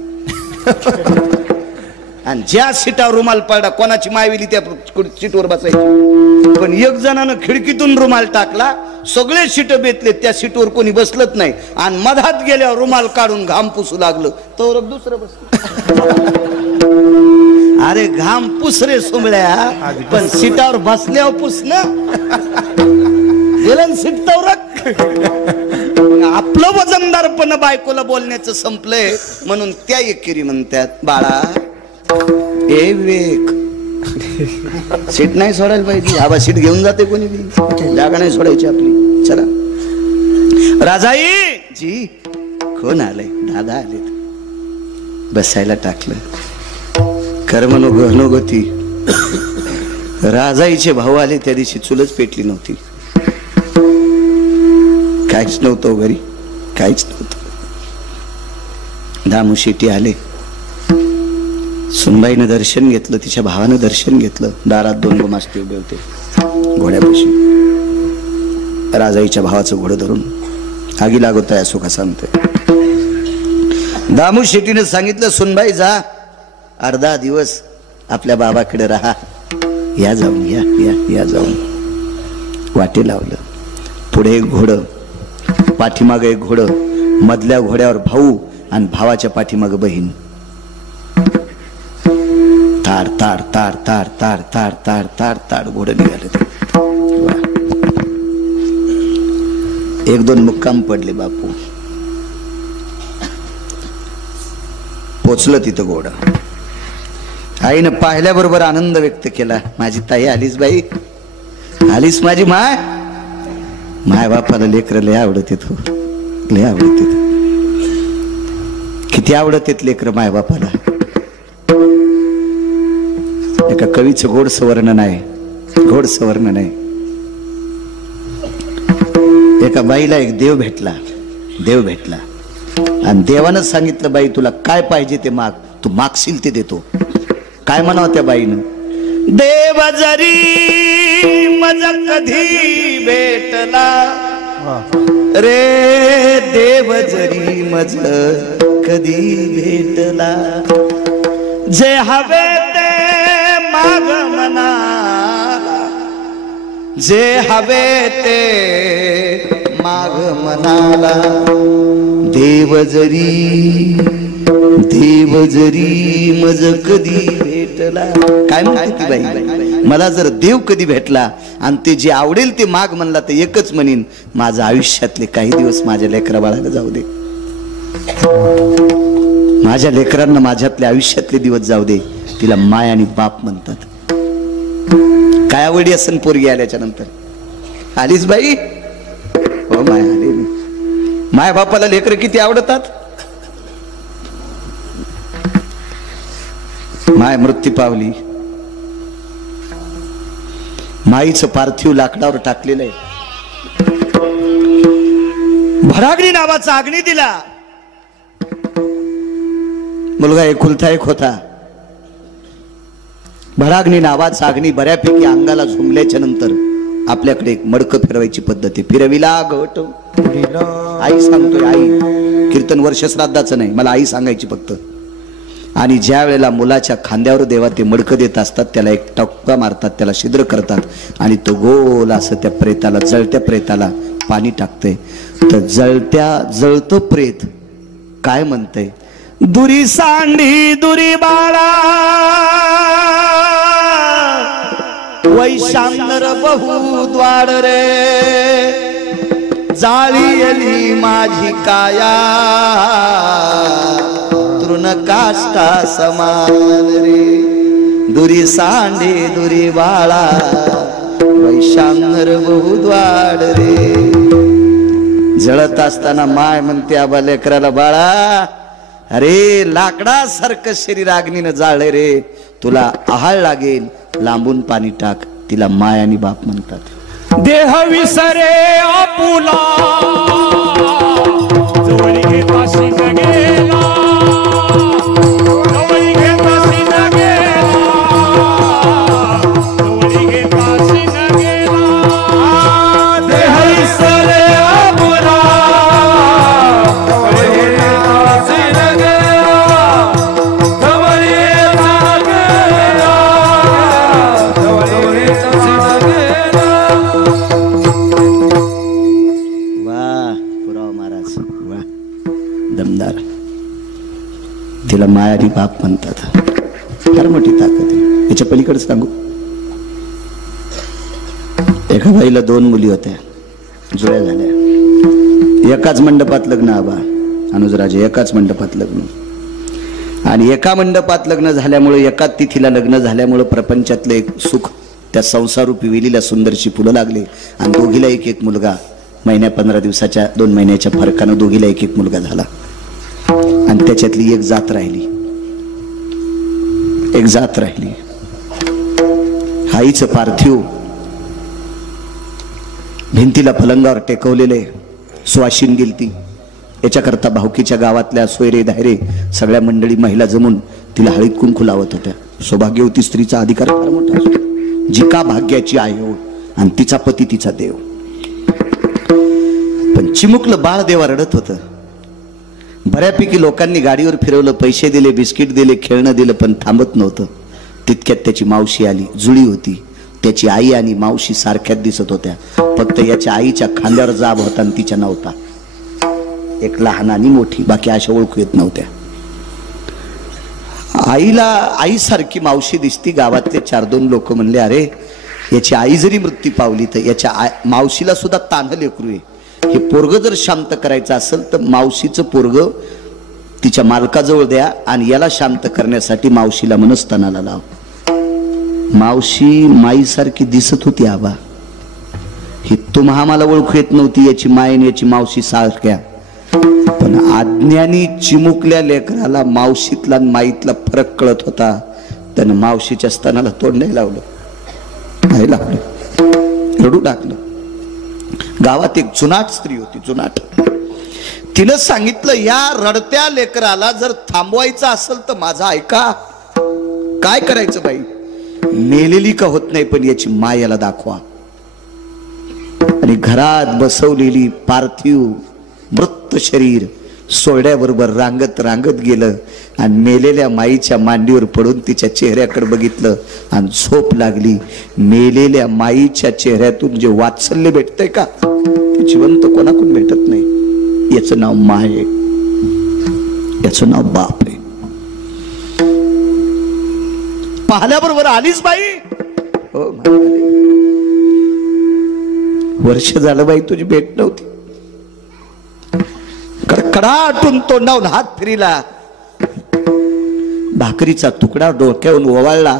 आणि ज्या सीटावर रुमाल पडला, कोणाची मायविली त्या सीटवर बसायची. पण एक जणानं खिडकीतून रुमाल टाकला, सगळे सीट बेतले, त्या सीटवर कोणी बसलत नाही. आणि मधात गेल्यावर रुमाल काढून घाम पुसू लागलं, तर दुसरं बसलं. अरे घाम पुस रे सोमळ्या, पण सीटावर बसल्यावर पुस ना. गेलं सीट तर आपलं वजनदारपण बायकोला बोलण्याचं संपलंय. म्हणून त्या एकेरी म्हणतात, बाळा ए विवेक, सीट नाही सोडायला पाहिजे. आबा सीट घेऊन जाते कोणी बी, जागा नाही सोडायची आपली. चला राजाई जी, कोण आलंय, दादा आले. बसायला टाकलं. कर्मनोगती राजाईचे भाऊ आले. त्या दिवशी चुलच पेटली नव्हती, काहीच नव्हतं घरी, काहीच नव्हतं. दामू शेट्टी आले. सुनबाईनं दर्शन घेतलं, तिच्या भावानं दर्शन घेतलं. दारात 2 गुमास्ते उभे होते घोड्यापाशी. राजाईच्या भावाचं घोडं धरून आगी लागत आहे असो का सांगतोय. दामू शेट्टीनं सांगितलं, सुनबाई जा, अर्धा दिवस आपल्या बाबाकडे राहा, या जाऊन, या या या जाऊन. वाटे लावलं. पुढे एक घोडं, पाठीमागे एक घोडं, मधल्या घोड्यावर भाऊ आणि भावाच्या पाठीमागे बहीण. ताड ताड ताड ताड ताड ताड ताड ताड ताड घोडं निघाले. 1-2 मुक्काम पडले. बापू पोचलं तिथं घोडं. आईनं पाहिल्याबरोबर आनंद व्यक्त केला. माझी ताई आलीस बाई, आलीस माझी माय. माय बापाला लेकरं लय आवडत येत, लय आवडत येत. किती आवडत येत लेकरं माय बापाला. एका कवीचं गोडसं वर्णन आहे, गोडसं वर्णन आहे. एका बाईला एक देव भेटला, देव भेटला. आणि देवानं सांगितलं, बाई तुला काय पाहिजे ते माग, तू मागशील ते देतो. काय म्हणावं त्या बाईनं, देव जरी मज कधी भेटला रे, देव जरी मज कधी भेटला, जे हवे ते माग मनाला, जे हवे ते माग मनाला. देव जरी मज कधी भेटला. काय म्हणते ती बाई, मला जर देव कधी भेटला आणि ते जे आवडेल ते माग म्हणला तर एकच म्हणीन, माझं आयुष्यातले काही दिवस माझ्या लेकरा बाळाला जाऊ दे, माझ्या लेकरांना माझ्यातले आयुष्यातले दिवस जाऊ दे. तिला माय आणि बाप म्हणतात. काय आवडी असन पोरगी आल्याच्या नंतर. आलीच बाई, हो माय आली. माय बापाला लेकर किती आवडतात. माय मृत्यू पावली. माईचं पार्थिव लाकडावर टाकलेलं आहे. भरागणी नावाचा अग्नी दिला. मुलगा एकुलता एक होता. भराग्नी नावाचा अग्नी बऱ्यापैकी अंगाला झुमल्याच्या नंतर आपल्याकडे एक मडकं फिरवायची पद्धत आहे. फिरविला घट आई सांगतोय, आई कीर्तन वर्ष श्राद्धाचं नाही, मला आई सांगायची फक्त. आणि ज्या वेळेला मुलाच्या खांद्यावर देवा ते मडकं देत असतात, त्याला एक टप्पा मारतात, त्याला छिद्र करतात आणि तो गोल असं त्या प्रेताला, जळत्या प्रेताला पाणी टाकते. तर जळतं प्रेत काय म्हणतंय, दुरी सांडी दुरी बाळा वैशांतर बहुद्वार रे, जाळी आली माझी काया तृण काष्टा समान रे. दुरी सांडी दुरी बाळा वैशांतर बहुद्वार रे. जळत असताना माय म्हणते आबा लेकराला, बाळा अरे लाकडासारखं शरीर अग्नीनं जाळले रे, तुला आहाळ लागेल, लांबून पाणी टाक. तिला माय आणि बाप म्हणतात. देह विसरे आपुला जवळ घेताशी न गेला, जवळ घेताशी न गेला, जवळ घेताशी न गेला. देह विसरे आपुला जवळ घेताशी न गेला, जवळ घेताशी न गेला, जवळ घेताशी न गेला. वा पुराव महाराज वा, दमदार. तिला माय आणि बाप म्हणतात. फार मोठी ताकद आहे. याच्या पलीकडे सांगू, एका बाईला 2 मुली होत्या, जुळ्या झाल्या. एकाच मंडपात लग्न, आबा अनुजराजे एकाच मंडपात लग्न. आणि एका मंडपात लग्न झाल्यामुळे, एकाच तिथीला लग्न झाल्यामुळे प्रपंचातलं एक सुख त्या संसारूपी वेलीला सुंदरशी फुलं लागले. आणि दोघीला एक एक मुलगा, महिन्या 15 दिवसाच्या 2 महिन्याच्या फरकानं दोघीला एक एक मुलगा झाला. आणि त्याच्यातली एक जात राहिली, एक जात राहिली. आईचं पार्थिव भिंतीला पलंगावर टेकवलेले, सुवाशीन गेलती. याच्याकरता भावकीच्या गावातल्या सोयरे धायरे सगळ्या मंडळी महिला जमून तिला हळीत कुंकू लावत होत्या. सौभाग्यवती स्त्रीचा अधिकार फार मोठा असतो. जी का भाग्याची आहे हो, आणि तिचा पती तिचा देव. पण चिमुकलं बाळ देवा रडत होतं. बऱ्यापैकी लोकांनी गाडीवर फिरवलं, पैसे दिले, बिस्किट दिले, खेळणं दिलं, पण थांबत नव्हतं. तितक्यात त्याची मावशी आली. जुळी होती. त्याची आई आणि मावशी सारख्याच दिसत होत्या, फक्त याच्या आईच्या खांद्यावर जाब होता आणि तिच्या नव्हता. एक लहान आणि मोठी, बाकी अशा ओळखू येत नव्हत्या. आईला आईसारखी मावशी दिसती. गावातले 4-2 लोक म्हणले, अरे याची आई जरी मृत्यू पावली तर याच्या मावशीला सुद्धा तान्ह लेकरू आहे. हे पोरग जर शांत करायचं असेल तर मावशीचं पोरग तिच्या मालकाजवळ द्या आणि याला शांत करण्यासाठी मावशीला मनस्थानाला लाव. मावशी माईसारखी दिसत होती आबा. ही तुम्हा आम्हाला ओळखू येत नव्हती, याची माय आणि याची मावशी सारख्या. पण आज्ञानी चिमुकल्या लेकराला मावशीतला आणि माईतला फरक कळत होता. त्यानं मावशीच्या स्तनाला तोंड नाही लावलं, नाही लावलं, रडू टाकलं. गावात एक जुनाट स्त्री होती, जुनाट. तिनं सांगितलं, या रडत्या लेकराला जर थांबवायचं असेल तर माझं ऐका. काय करायचं बाई, मेलेली का होत नाही, पण याची माय याला दाखवा. आणि घरात बसवलेली पार्थिव मृत शरीर सोहळ्याबरोबर रांगत रांगत गेलं आणि मेलेल्या माईच्या मांडीवर पडून तिच्या चेहऱ्याकडे बघितलं आणि झोप लागली. मेलेल्या माईच्या चेहऱ्यातून जे वात्सल्य भेटतंय का, ते जिवंत कोणाकडून भेटत नाही. याचं नाव माय आहे, याचं नाव बाप आहे. पाहिल्याबरोबर आलीच बाई. हो, वर्ष झालं बाई तुझी भेट नव्हती. कडकडाटून तोंडावून हात फिरीला. भाकरीचा तुकडा डोक्यावरून ओवाळला,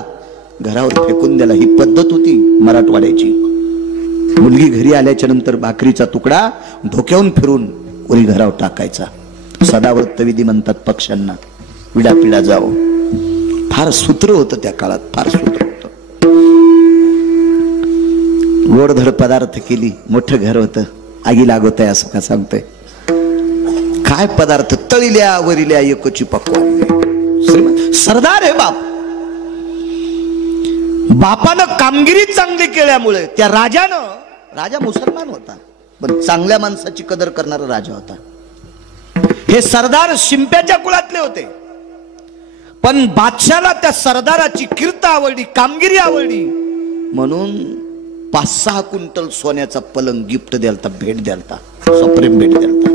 घरावर फेकून दिला. ही पद्धत होती मराठवाड्याची. मुलगी घरी आल्याच्या नंतर भाकरीचा तुकडा डोक्यावरून फिरून वरी घरावर टाकायचा. सदाव्रत विधी म्हणतात पक्ष्यांना, विडा पिडा जाओ. फार सूत्र होतं त्या काळात, फार सूत्र होतं. गोडधड पदार्थ केली, मोठं घर होतं, आगी लागत आहे असं का सांगतोय. काय पदार्थ, तळील्या वरिल्या एकोची पकवान. सरदार आहे बाप. बापानं कामगिरी चांगली केल्यामुळे त्या राजा मुसलमान होता पण चांगल्या माणसाची कदर करणारा राजा होता. हे सरदार शिंप्याच्या कुळातले होते पण बादशाला त्या सरदाराची कीर्त आवडली, कामगिरी आवडली म्हणून 5-6 क्विंटल सोन्याचा पलंग गिफ्ट द्यालता, भेट द्यालता, सप्रेम भेट द्यालता.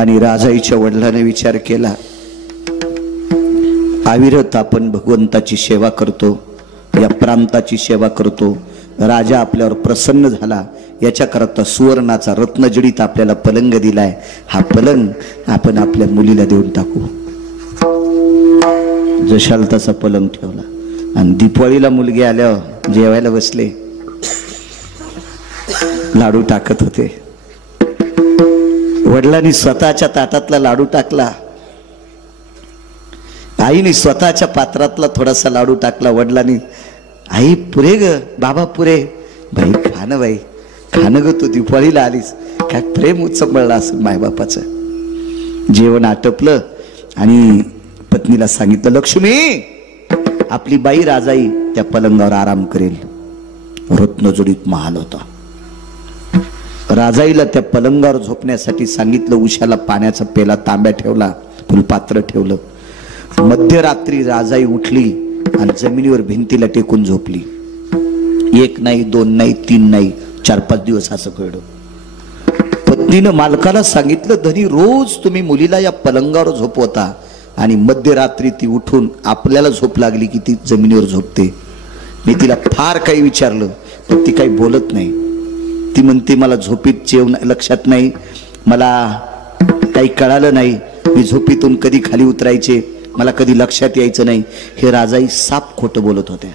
आणि राजाईच्या वडिलांनी विचार केला, अविरत आपण भगवंताची सेवा करतो, या प्रांताची सेवा करतो, राजा आपल्यावर प्रसन्न झाला, याच्याकरता सुवर्णाचा रत्नजडीत आपल्याला पलंग दिलाय, हा पलंग आपण आपल्या मुलीला देऊन टाकू. जशाल तसा पलंग ठेवला आणि दिवाळीला मुलगी आल्यावर जेवायला बसले, लाडू टाकत होते. वडिलांनी स्वतःच्या ताटातला लाडू टाकला, आईने स्वतःच्या पात्रातला थोडासा लाडू टाकला. वडिलांनी, आई पुरे ग, बाबा पुरे. बाई खाणं, बाई खाणं ग, तू दिवाळीला आलीस, काय प्रेम उचंबळला असेल मायबापाचं. जेवण आटपलं आणि पत्नीला सांगितलं, लक्ष्मी आपली बाई राजाई त्या पलंगावर आराम करेल. रत्नजोडीत महाल होता. राजाईला त्या पलंगावर झोपण्यासाठी सांगितलं. उशाला पाण्याचा पेला, तांब्या ठेवला, फुलपात्र ठेवलं. मध्यरात्री राजाई उठली आणि जमिनीवर भिंतीला टेकून झोपली. 1 नाही, 2 नाही, 3 नाही, 4-5 दिवस असं कळलं. पत्नीनं मालकाला सांगितलं, धनी रोज तुम्ही मुलीला या पलंगावर झोपवता आणि मध्यरात्री ती उठून आपल्याला झोप लागली की ती जमिनीवर झोपते. मी तिला फार काही विचारलं पण ती काही बोलत नाही. ती म्हणते, मला झोपीत जेवण लक्षात नाही, मला काही कळालं नाही, मी झोपीतून कधी खाली उतरायचे मला कधी लक्षात यायचं नाही. हे राजाई साप खोटं बोलत होत्या.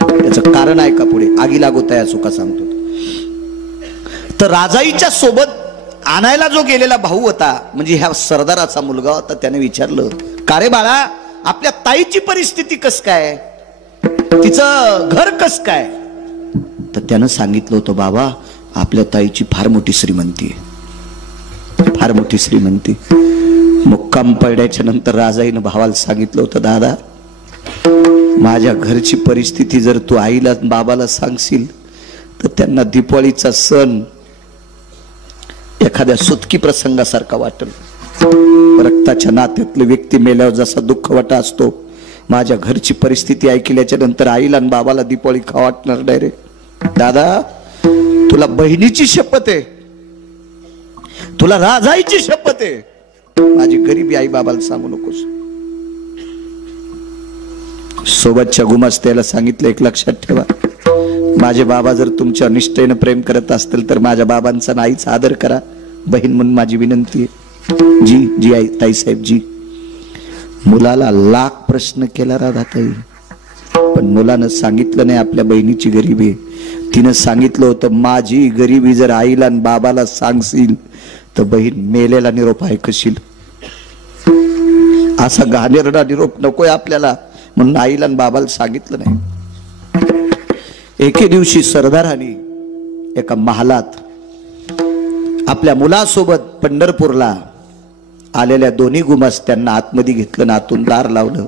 त्याचं कारण आहे का पुढे, आगी लागवत आहे सुका सांगतो. तर राजाईच्या सोबत आणायला जो गेलेला भाऊ होता, म्हणजे ह्या सरदाराचा मुलगा होता, त्याने विचारलं, का रे बाळा, आपल्या ताईची परिस्थिती कस काय, तिचं घर कस काय. तर त्यानं सांगितलं होतं, बाबा आपल्या ताईची फार मोठी श्रीमंती आहे, फार मोठी श्रीमंती. मुक्काम पडल्याच्या नंतर राजाईनं भावाला सांगितलं होतं, दादा माझ्या घरची परिस्थिती जर तू आईला बाबाला सांगशील तर त्यांना दिवाळीचा सण एखाद्या सुतकी प्रसंगासारखा वाटेल. रक्ताच्या नात्यातली व्यक्ती मेल्यावर जसा दुःख वाटा असतो, माझ्या घरची परिस्थिती ऐकल्याच्या नंतर आईला आणि बाबाला दिवाळी खा वाटणार नाही रे. दादा तुला बहिणीची शपथ आहे, तुला राजाईची शपथ आहे, माझी गरीबी आई बाबाला सांगू नकोस. सोबतच्या गुमास्त्याला सांगितलं, एक लक्षात ठेवा, माझे बाबा जर तुमच्या निष्ठेनं प्रेम करत असतील तर माझ्या बाबांचा आईचा आदर करा, बहीण म्हणून माझी विनंती आहे. जी जी आई ताईसाहेब जी. मुलाला लाख प्रश्न केला राधाताई, पण मुलानं सांगितलं नाही आपल्या बहिणीची गरिबी आहे. तिनं सांगितलं होतं, माझी गरिबी जर आईला आणि बाबाला सांगशील तर बहीण मेलेला निरोप ऐकशील. असा घाणेरडा निरोप नकोय आपल्याला, म्हणून आईला आणि बाबाला सांगितलं नाही. एके दिवशी सरदाराने एका महालात आपल्या मुलासोबत पंढरपूरला आलेल्या दोन्ही गुमास्त्यांना आतमध्ये घेतलं, आतून दार लावलं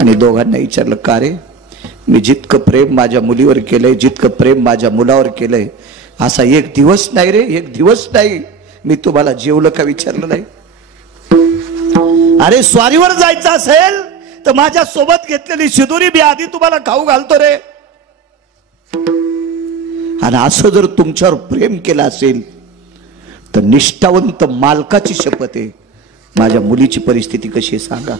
आणि दोघांना विचारलं, का रे, मी जितकं प्रेम माझ्या मुलीवर केलंय, जितकं प्रेम माझ्या मुलावर केलंय, असा एक दिवस नाही रे, एक दिवस नाही मी तुम्हाला जेवलं का विचारलं नाही. अरे स्वारीवर जायचं असेल तर माझ्या सोबत घेतलेली शिदुरी बी आधी तुम्हाला खाऊ घालतो रे. आणि असं जर तुमच्यावर प्रेम केलं असेल तर निष्ठावंत मालकाची शपथ आहे, माझ्या मुलीची परिस्थिती कशी आहे सांगा.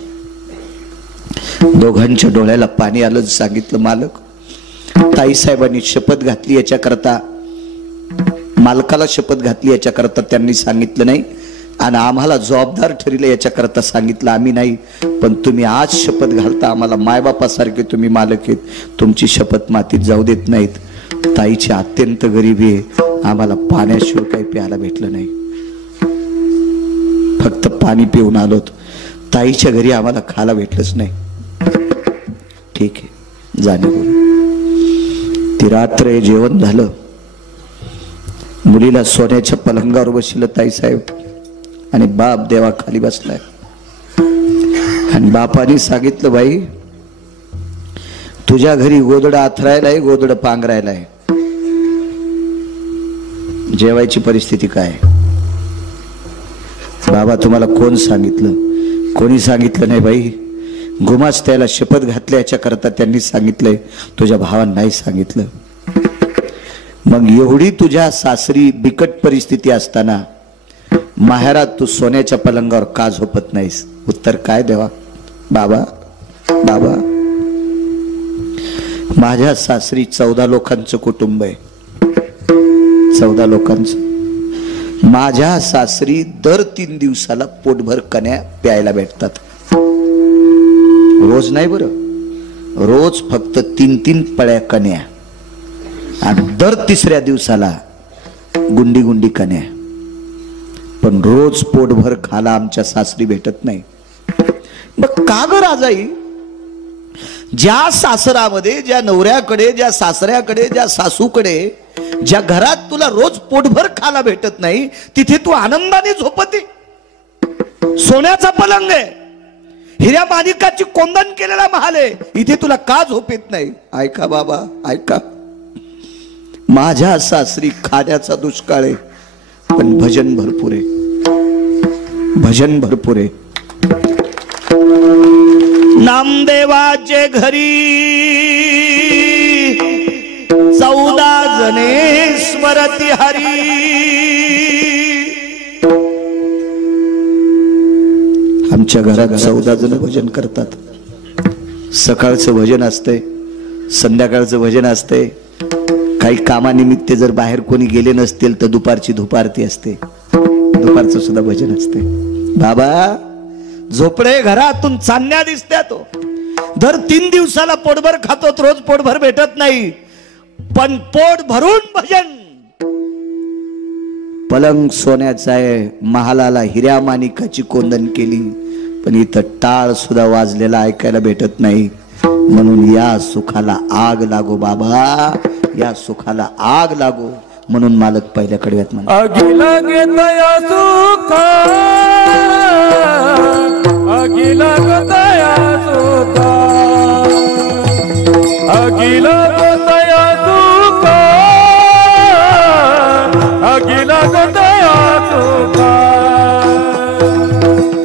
दोघांच्या डोळ्याला पाणी आलं. सांगितलं, मालक ताईसाहेबांनी शपथ घातली याच्याकरता, मालकाला शपथ घातली याच्याकरता त्यांनी सांगितलं नाही, आणि आम्हाला जबाबदार ठरले याच्याकरता सांगितलं आम्ही नाही. पण तुम्ही आज शपथ घालता, आम्हाला मायबापासारखे तुम्ही मालक आहेत, तुमची शपथ मातीत जाऊ देत नाहीत. ताईची अत्यंत गरिबी आहे, आम्हाला पाण्याशिवाय काही प्यायला भेटलं नाही, फक्त पाणी पिऊन आलोत, ताईच्या घरी आम्हाला खायला भेटलंच नाही. ठीक आहे जाणे बोल. ती रात्र जेवण झालं, मुलीला सोन्याच्या पलंगावर बसलं ताईसाहेब, आणि बाप देवा खाली बसलाय. आणि बापाने सांगितलं, बाई तुझ्या घरी गोदड आथरायलाय, गोदड पांघरायलाय. जेवायची परिस्थिती काय? बाबा तुम्हाला कोण सांगितलं? कोणी सांगितलं नाही बाई. गुमास त्याला शपथ घातल्याच्या करता त्यांनी सांगितलंय, तुझ्या भावानं नाही सांगितलं. मग एवढी तुझ्या सासरी बिकट परिस्थिती असताना माहेरात तू सोन्याच्या पलंगावर का झोपत नाहीस? उत्तर काय देवा? बाबा बाबा, माझ्या सासरी 14 लोकांचं कुटुंब आहे. 14 लोकांचं. माझ्या सासरी दर 3 दिवसाला पोटभर कन्या प्यायला भेटतात. रोज नाही बरं, रोज फक्त 3-3 पळ्या कन्या, आणि दर 3ऱ्या दिवसाला गुंडी गुंडी कन्या. पण रोज पोटभर खाला आमच्या सासरी भेटत नाही. मग का ग राजाई? ज्या सासरामध्ये, ज्या नवऱ्याकडे, ज्या सासऱ्याकडे, ज्या सासूकडे, ज्या घरात तुला रोज पोटभर खाला भेटत नाही, तिथे तू आनंदाने झोपते. सोन्याचा पलंग आहे, हिऱ्या माणिकाची कोंदण केलेला महाल आहे, इथे तुला का झोप येत नाही? ऐका बाबा ऐका, माझ्या सासरी खाण्याचा दुष्काळ आहे, पण भजन भरपूर आहे. भजन भरपूर आहे. नामदेवाचे घरी 14 जणे स्मरती हरी. आमच्या घरात 14 जण भजन करतात. सकाळचं भजन असतंय, संध्याकाळचं भजन असतंय. काही कामानिमित्त जर बाहेर कोणी गेले नसतील तर दुपारची धुपारती असते, दुपारचं सुद्धा भजन असते. बाबा झोपडे घरातून चांदण्या दिसत्या. तो दर 3 दिवसाला पोटभर खातो, रोज पोटभर भेटत नाही, पण पोट भरून भजन. पलंग सोन्याचा आहे, महालाला हिऱ्या माणिकाची कोंदण केली, पण इथं टाळ सुद्धा वाजलेला ऐकायला भेटत नाही. म्हणून या सुखाला आग लागो बाबा, या सुखाला आग लागो. म्हणून मालक पहिल्या कडव्यात म्हणा, अगिला घेतया सुखा, अगिला घेतया सुखा, अगिला घेतया सुखा, अगिला घेतया सुखा,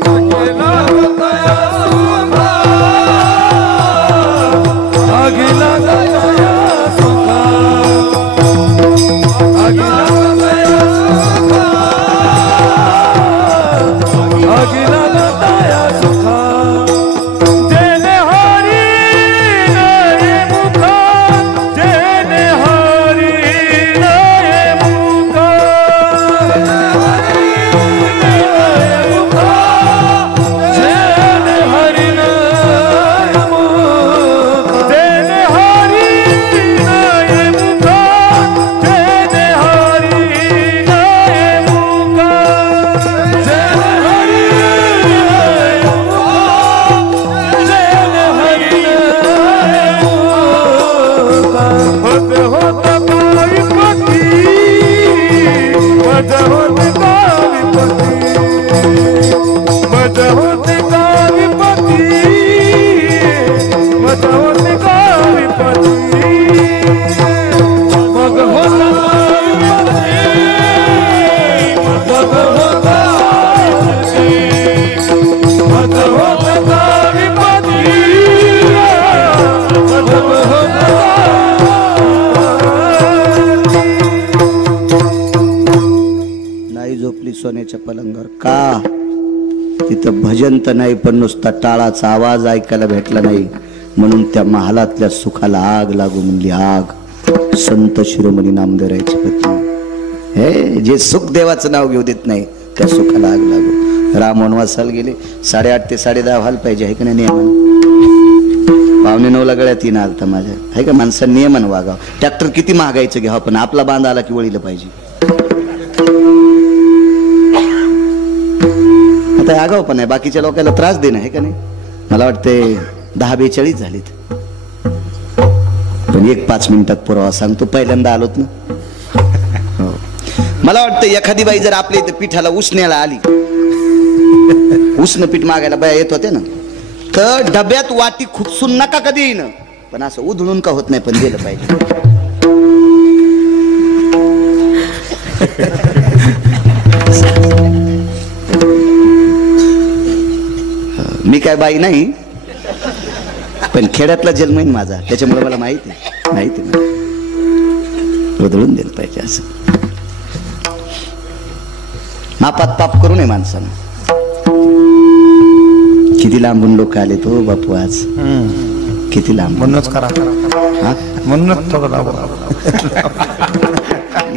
अगिला घेतया सुखा, अगिला घेतया सुखा, अगिला घेतया सुखा, अगिला घेतया सुखा. जेने हरी नये मुखा, जेने हरी नये मुखा, नये मुखा, जेने हरी नये मुखा, जेने हरी नये मुखा, जेने हरी नये मुखा, जेने हरी नये मुखा, जेने हरी नये मुखा. होत होत गावीपती, मज होत गावीपती, मज होत गावीपती, मज होत गावीपती, मग होत गावीपती, मग होत गावीपती, मग होत गावीपती, मग होत नाही झोपली सोन्याच्या पलंगावर का? तिथं भजन तर नाही, पण नुसता टाळाचा आवाज ऐकायला भेटला नाही. म्हणून त्या महालातल्या सुखाला आग लागू म्हणली आग. संत शिरोमणी नामदेवरायची पत्नी, हे जे सुख देवाचं नाव घेऊ देत नाही, त्या सुखाला आग लागू. राम वनवासाला गेले, 8:30 ते 10:30 व्हायला पाहिजे, आहे का नाही नियमन? 8:45 गळ्यात येणं आलता माझ्या, आहे का? माणसानं नियमन वागावं. ट्रॅक्टर किती महागायचं घ्यावं, पण आपला बांध आला की वळीला पाहिजे. आता आगाव पण आहे, बाकीच्या लोकांना त्रास देणं, आहे का नाही? मला वाटते 10:42 झालीत, पण 1-5 मिनिटात पुरावा सांगतो. पहिल्यांदा आलोत ना. हो. मला वाटतं एखादी बाई जर आपल्या इथं पिठाला उसण्याला आली, उष्ण पीठ मागायला बाया येत होते ना, तर डब्यात वाटी खुपसून नका कधी येईन, पण असं उधळून का होत नाही, पण दिलं पाहिजे. मी काय बाई नाही, पण खेड्यातला जन्म आहे माझा, त्याच्यामुळे मला माहिती आहे उधळून दिलं पाहिजे. असं मापात पाप करू नये माणसानं. किती लांबून लोक आले तो बापू आज, किती लांब. म्हणूनच करा, म्हणूनच थोडं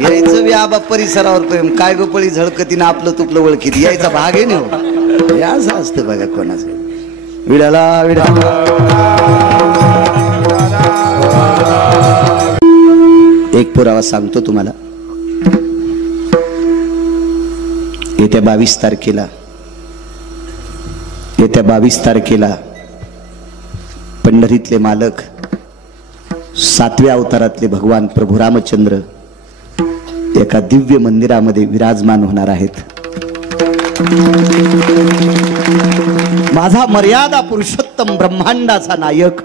यायचं व्याबा परिसरावर प्रेम, काय गोपळी झळकतीनं आपलं तुपलं ओळखीत यायचा भाग आहे नाही. असं असतं बघा कोणाचं. विडाला एक पुरावा सांगतो तुम्हाला. येत्या 22 तारखेला पंढरीतले मालक, 7व्या अवतारातले भगवान प्रभू रामचंद्र एका दिव्य मंदिरामध्ये विराजमान होणार आहेत. माझा मर्यादा पुरुषोत्तम ब्रह्मांडाचा नायक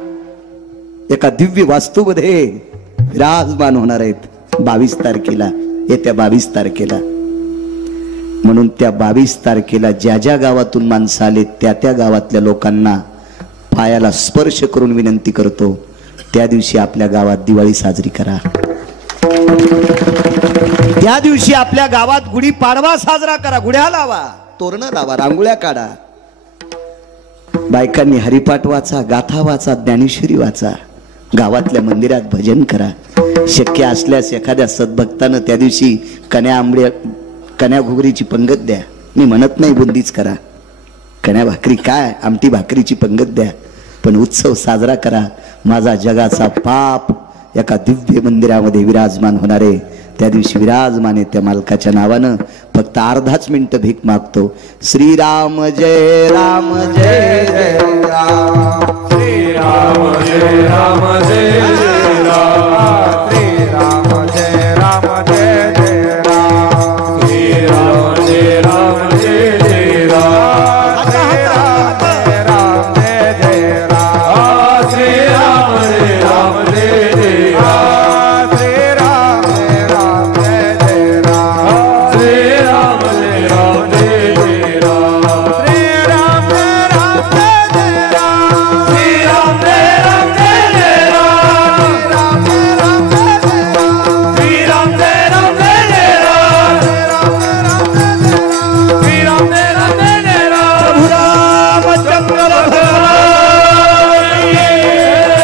एका दिव्य वास्तूमध्ये विराजमान होणार आहेत 22 तारखेला, येत्या 22 तारखेला. म्हणून त्या 22 तारखेला ज्या ज्या गावातून माणसं आले त्या गावातल्या लोकांना पायाला स्पर्श करून विनंती करतो, त्या दिवशी आपल्या गावात दिवाळी साजरी करा. त्या दिवशी आपल्या गावात गुढीपाडवा साजरा करा. गुढ्या लावा, तोरणं लावा, रांगोळ्या काढा. बायकांनी हरिपाठ वाचा, गाथा वाचा, ज्ञानेश्वरी वाचा. गावातल्या मंदिरात भजन करा. शक्य असल्यास एखाद्या सद्भक्तानं त्या दिवशी कण्या घुगरीची पंगत द्या. मी म्हणत नाही बुंदीच करा, कण्या भाकरी काय, आमटी भाकरीची पंगत द्या, पण उत्सव साजरा करा. माझा जगाचा बाप एका दिव्य मंदिरामध्ये विराजमान होणारे त्या दिवशी विराजमान आहे. त्या मालकाच्या नावानं फक्त अर्धाच मिनिट भीक मागतो. श्रीराम जय राम जय जय राम, श्रीराम जय राम जय जय राम, श्रीराम जय राम जय जय राम, श्रीराम जय राम जय जय राम, श्रीराम जय राम जय जय राम, श्रीराम जय राम जय जय राम, श्रीराम जय राम जय जय राम, श्रीराम जय राम जय जय राम, श्रीराम जय राम जय जय राम, श्रीराम जय राम जय जय राम, श्रीराम जय राम जय जय राम, श्रीराम जय राम जय जय राम, प्रभु रामचंद्र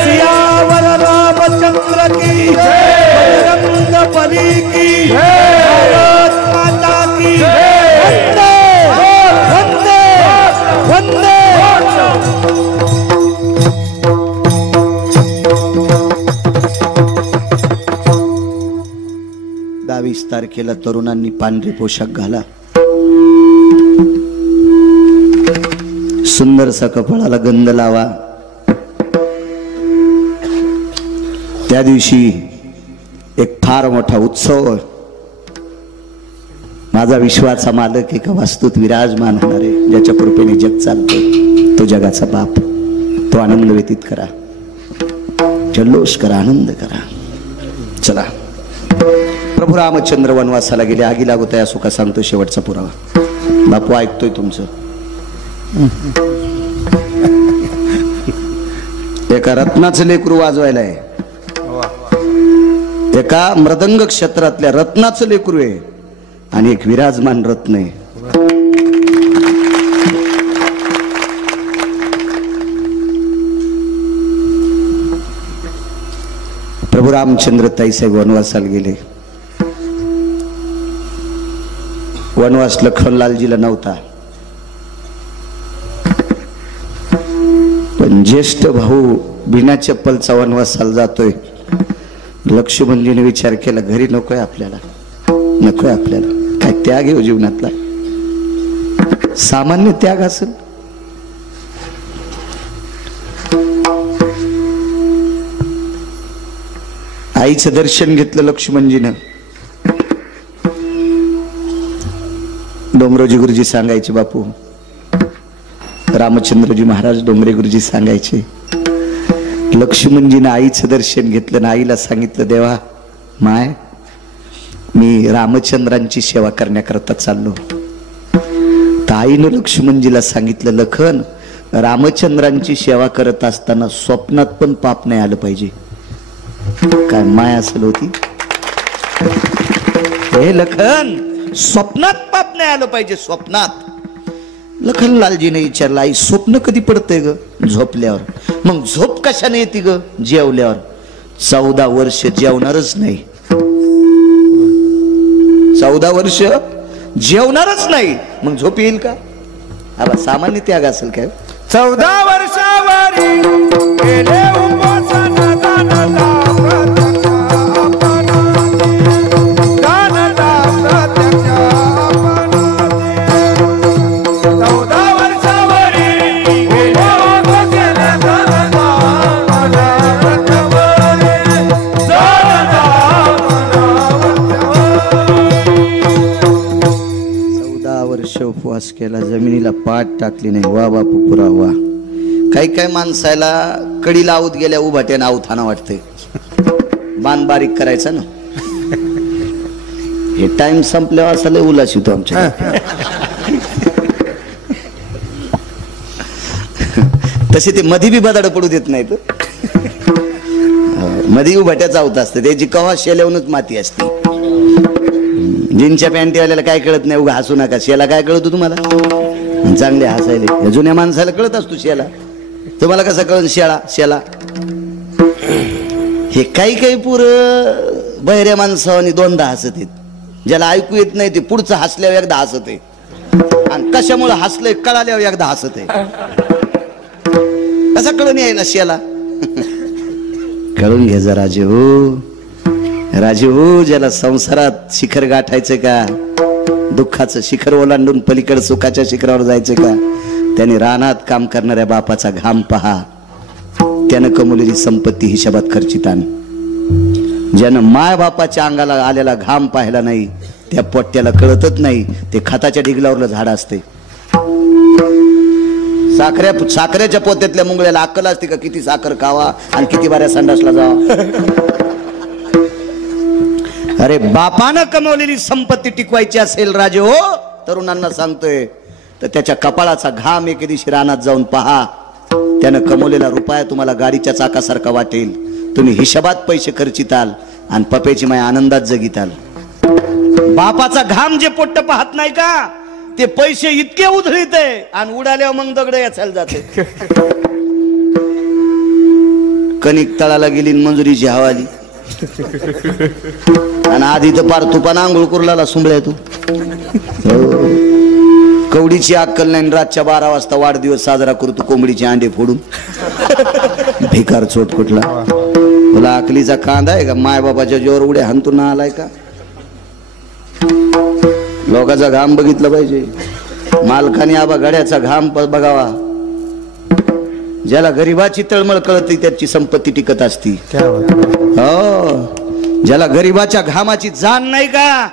सियावर रामचंद्र की जय, बजरंग बली की जय, भारत माता की जय, वंदे वंदे वंदे. 22 तारखेला तरुणांनी पांढरे पोशाख घाला. सुंदरसा कपाळाला गंध लावा. त्या दिवशी एक फार मोठा उत्सव माझा विश्वाचा मालक एका वास्तूत विराजमान होणार आहे. ज्याच्या कृपेने जग चालतं तो जगाचा बाप. तो आनंद व्यतीत करा, जल्लोष करा, आनंद करा. चला. प्रभू रामचंद्र वनवासाला गेले. आगी लागू या सुखा सांगतो शेवटचा पुरावा. बापू ऐकतोय तुमचं. एका रत्नाचं लेकरू वाजवायला आहे. एका मृदंग क्षेत्रातल्या रत्नाचं लेकरू आहे आणि एक विराजमान रत्न आहे. प्रभू रामचंद्र ताईसाहेब वनवासाला गेले. वनवास लखनलालजीला नव्हता, पण ज्येष्ठ भाऊ बिना चप्पलचा वनवासाला जातोय. लक्ष्मणजीने विचार केला, घरी नकोय आपल्याला, नकोय आपल्याला. काय त्याग आहे जीवनातला, सामान्य त्याग असेल. आईचं दर्शन घेतलं लक्ष्मणजीनं. डोंगरोजी गुरुजी सांगायचे, बापू रामचंद्रजी महाराज डोंगरे गुरुजी सांगायचे, लक्ष्मणजीनं आईचं दर्शन घेतलं ना आईला सांगितलं देवा माय मी रामचंद्रांची सेवा करण्याकरता चाललो. तर आईनं लक्ष्मणजीला सांगितलं लखन रामचंद्रांची सेवा करत असताना स्वप्नात पण पाप नाही आलं पाहिजे. काय माय असेल होती हे लखन, स्वप्नात पाप नाही आलं पाहिजे स्वप्नात. लखनलालजीने विचारलं आई स्वप्न कधी पडतंय ग? झोपल्यावर. मग झोप कशाने येते ग? जेवल्यावर. 14 वर्ष जेवणारच नाही, 14 वर्ष जेवणारच नाही, मग झोप येईल का? आबा सामान्य त्याग असेल काय? 14 वर्षावरी केले उपोषण दानला प्रत्यक्ष अपनाचे, दानला प्रत्यक्ष अपनाचे. 14 वर्षावरी केले उपोषण दानला मनावरती, दानला मनावरती. 14 वर्ष उपवास केला, जमिनीला पाठ टाकली नाही. वा बापू पुरा वा. काही काही माणसाला कडी लावत गेल्या उभाट्यानं आवथाना वाटते. बाण बारीक करायचा ना. हे टाइम संपल्यावर असं लय उल्हास येतो आमच्या. तसे ते मधी बी बदाड पडू देत नाहीत. मधी उभाट्याचा आवत असते त्याची कवा शेल्यावूनच माती असते. जीनच्या पॅन्टीवाल्याला काय कळत नाही, उगा हसू नका. शेला काय कळतो तुम्हाला? चांगले हसायले. जुन्या माणसाला कळत असतो शेला, तुम्हाला कसं कळत शेला? हे काही काही पुर बहिऱ्या माणसावानी दोनदा हसत आहेत. ज्याला ऐकू येत नाही ते पुढचं हसल्यावर एकदा हसत आहे, आणि कशामुळे हसलंय कळाल्यावर एकदा हसत आहे. कसा कळून यायला शेला? कळून घे जा राजू, राजू. ज्याला संसारात शिखर गाठायचं का, दुःखाचं शिखर ओलांडून पलीकडे सुखाच्या शिखरावर जायचं का, त्याने रानात काम करणाऱ्या बापाचा घाम पहा. त्यानं कमवलेली संपत्ती हिशोबात खर्चित आण. ज्यानं माय बापाच्या अंगाला आलेला घाम पाहिला नाही त्या पोट्याला कळतच नाही ते खताच्या ढिगलावरलं झाड असते. साखरेच्या पोत्यातल्या मुंगळ्याला अक्कल असते का किती साखर खावा आणि किती बाऱ्या संडासला जावा? अरे बापानं कमवलेली संपत्ती टिकवायची असेल राजे हो, तरुणांना सांगतोय, तर त्याच्या कपाळाचा घाम एके दिवशी रानात जाऊन पहा. त्यानं कमवलेला रुपया तुम्हाला गाडीच्या चाकासारखा वाटेल. तुम्ही हिशोबात पैसे खर्चिताल आणि पप्याची माय आनंदात जगिताल. बापाचा घाम जे पोट्ट पाहत नाही का, ते पैसे इतके उधळीत आहे आणि उडाल्यावर मग दगड याचायला जाते. कणिक तळाला गेली मंजुरीची हवाली, आणि आधी तर पार तुपान आंघोळ कुरलाला सुंबळ्या तू. कवडीची अक्कल नाही, रातच्या 12 वाजता वाढदिवस साजरा करतो कोंबडीचे अंडे फोडून. भिकार चोट कुठला? तुला अकलीचा कांदा आहे का? माय बाबाच्या जोर उड्या हाणतून ना आलाय का? लोकांचा घाम बघितला पाहिजे. मालकाने आबा गड्याचा घाम बघावा. ज्याला गरीबाची तळमळ कळते त्याची संपत्ती टिकत असती. हो, ज्याला गरीबाच्या घामाची जाण नाही का,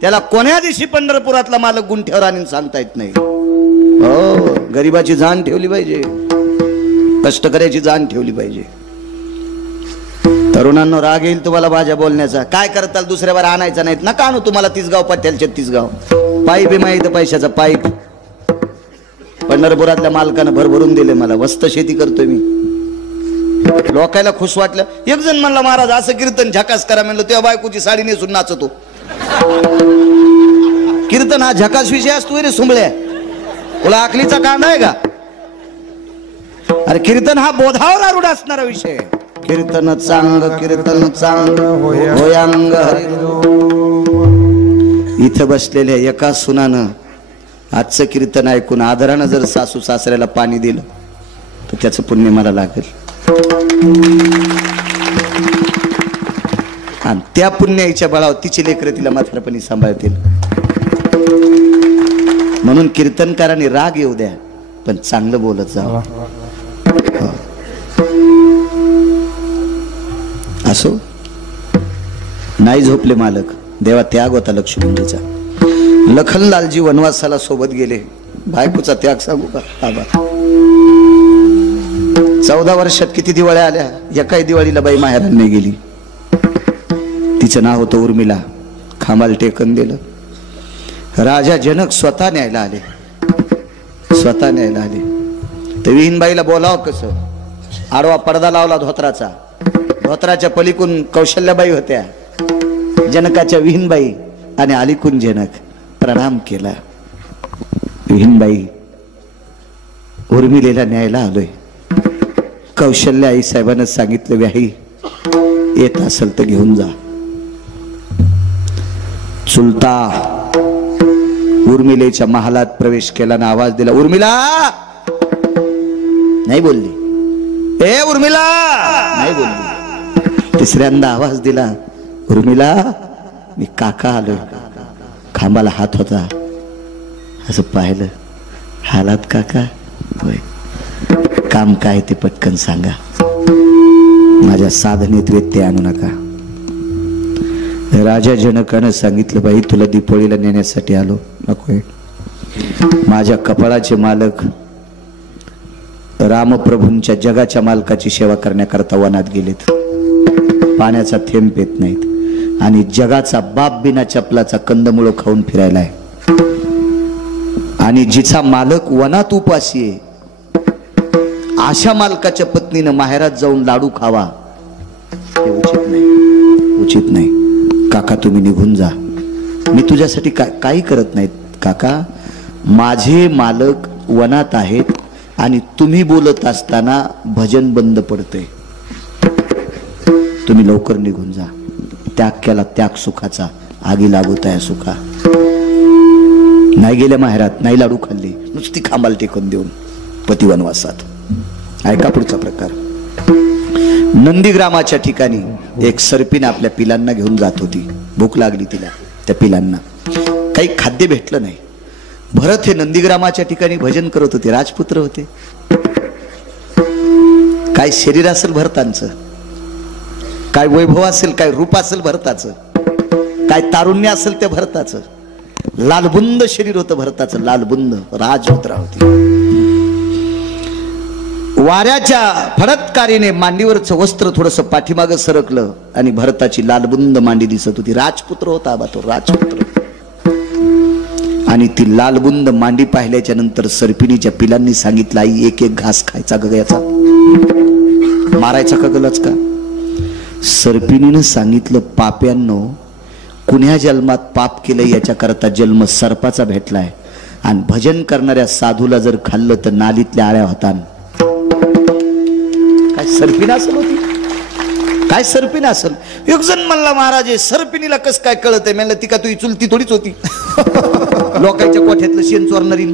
त्याला कोण्या दिवशी पंढरपुरातला मालक गुंठ्यावर आणून सांगता येत नाही. हो, गरीबाची जाण ठेवली पाहिजे, कष्टकऱ्याची जाण ठेवली पाहिजे. तरुणांनो, राग येईल तुम्हाला माझ्या बोलण्याचा. काय करताल? दुसऱ्या बार आणायचा नाहीत नका आणू. तुम्हाला 30 गाव पट्ट्याला 36 गाव पाईप आहे माहिती, पैशाचा पाईप. पंढरपुरातल्या मालकानं भरभरून दिले मला. वस्त शेती करतोय मी. लोकायला खुश वाटलं. एक जण म्हणला महाराज असं कीर्तन झकास करा. म्हणलं तेव्हा बायकोची साडी नेसून नाचतो. कीर्तन हा झकास विषय असतो रे सुंबळ्या. तुला आखलीचा कांदा आहे का? अरे कीर्तन हा बोधावर आरूढ असणारा विषय. कीर्तन चांग, कीर्तन चांग होयांग हरी. इथं बसलेल्या एका सुनानं आजचं कीर्तन ऐकून आदरानं जर सासू सासऱ्याला पाणी दिलं तर त्याचं पुण्य मला लागेल. आणि त्या पुण्याच्या बळावर तिची लेकरं तिला म्हातारपणी सांभाळतील. म्हणून कीर्तनकारांनी राग येऊ द्या, पण चांगलं बोलत जा. असो, नाही झोपले मालक. देवा त्याग होता लक्ष्मणजीचा. लखनलालजी वनवासाला सोबत गेले. बायकोचा त्याग सांगू का? आबा 14 वर्षात किती दिवाळ्या आल्या, एकाही दिवाळीला बाई माहेराला नाही गेली. तिचं नाव होतं उर्मिला. खांबाला टेकन दिलं. राजा जनक स्वतः न्यायला आले. तर विहीनबाईला बोलावं कसं? आडवा पडदा लावला धोत्राचा. धोत्राच्या पलीकून कौशल्याबाई होत्या, जनकाच्या विहीनबाई, आणि अलीकून जनक. प्रणाम केला. विहीनबाई, उर्मिलेला न्यायला आलोय. कौशल्या आई साहेबांना सांगितलं, व्याही येत असेल तर घेऊन जा. चुलता उर्मिलेच्या महालात प्रवेश केला ना आवाज दिला, उर्मिला. नाही बोलली. ए उर्मिला, नाही बोलली. तिसऱ्यांदा आवाज दिला, उर्मिला, मी काका आलोय. खांबाला हात होता. असं पाहिलं, हालात काका? होय. काम काय ते पटकन सांगा, माझ्या साधनेत व्यत्यय आणू नका. राजा जनकानं सांगितलं, बाई तुला दीपोळीला नेण्यासाठी आलो. नकोय. माझ्या कपाळाचे मालक रामप्रभूंच्या जगाच्या मालकाची सेवा करण्याकरता वनात गेलेत. पाण्याचा थेंब पेत नाहीत आणि जगाचा बाप बिना चपलाचा कंदमुळं खाऊन फिरायलाय. आणि जिचा मालक वनात उपाशी आहे, अशा मालकाच्या पत्नीनं माहेरात जाऊन लाडू खावा, हे उचित नाही, उचित नाही. काका तुम्ही निघून जा. मी तुझ्यासाठी काही करत नाहीत काका. माझे मालक वनात आहेत आणि तुम्ही बोलत असताना भजन बंद पडतंय. तुम्ही लवकर निघून जा. त्याग केला त्याग सुखाचा, आगी लागू तया सुखा. नाही गेल्या माहेरात, नाही लाडू खाल्ले, नुसती खांबाला टेकून देऊन पती वनवासात. ऐका पुढचा प्रकार. नंदीग्रामाच्या ठिकाणी एक सर्पीन आपल्या पिलांना घेऊन जात होती. भूक लागली तिला. त्या पिलांना काही खाद्य भेटलं नाही. भरत हे नंदीग्रामाच्या ठिकाणी भजन करत होते. राजपुत्र होते. काय शरीर असेल भरतांचं, काय वैभव असेल, काय रूप असेल भरताचं, काय तारुण्य असेल त्या भरताचं. लालबुंद शरीर होतं भरताचं, लालबुंद. राजमुद्रा होती. वाऱ्याच्या फडतकारीने मांडीवरचं वस्त्र थोडस पाठीमागं सरकलं आणि भरताची लालबुंद मांडी दिसत होती. राजपुत्र होता आबा तो, राजपुत्र. आणि ती लालबुंद मांडी पाहिल्याच्या नंतर सर्पिणीच्या पिलांनी सांगितलं, आई एक एक घास खायचा ग याचा, मारायचा का गलच का? सर्पिणीनं सांगितलं, पाप्यांनो, कुण्या जन्मात पाप केलं याच्याकरता जन्म सर्पाचा भेटलाय. आणि भजन करणाऱ्या साधूला जर खाल्लं तर नालीतल्या आळ्या होतात. काय सर्पिण असेल होती? काय सर्पिण असेल? एक जण म्हणला, महाराज सर्पिणीला कस काय कळत आहे? म्हणलं, ती का तुझी चुलती थोडीच होती, लोकांच्या कोठ्यातलं शेण चोरणारी.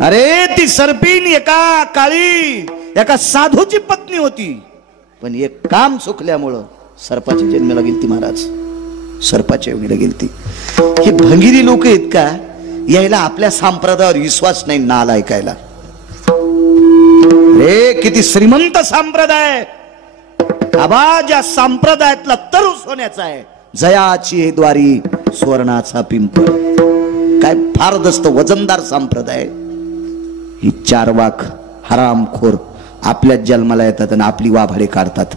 अरे ती सर्पिण एका काळी एका साधूची पत्नी होती, पण एक काम चुकल्यामुळं सर्पाच्या जन्माला गेलती. महाराज सर्पाच्या योनीला गेलती. हे भंगिरी लोक आहेत का? यायला आपल्या संप्रदायावर विश्वास नाही नाल ऐकायला. रे किती श्रीमंत संप्रदाय आबा, ज्या संप्रदायातला तरु सोन्याचा आहे. जयाची हे द्वारी सुवर्णाचा पिंपळ. काय फार दस्त वजनदार संप्रदाय. ही चारवाक हरामखोर आपल्याच जन्माला येतात आणि आपली वाभाडे काढतात.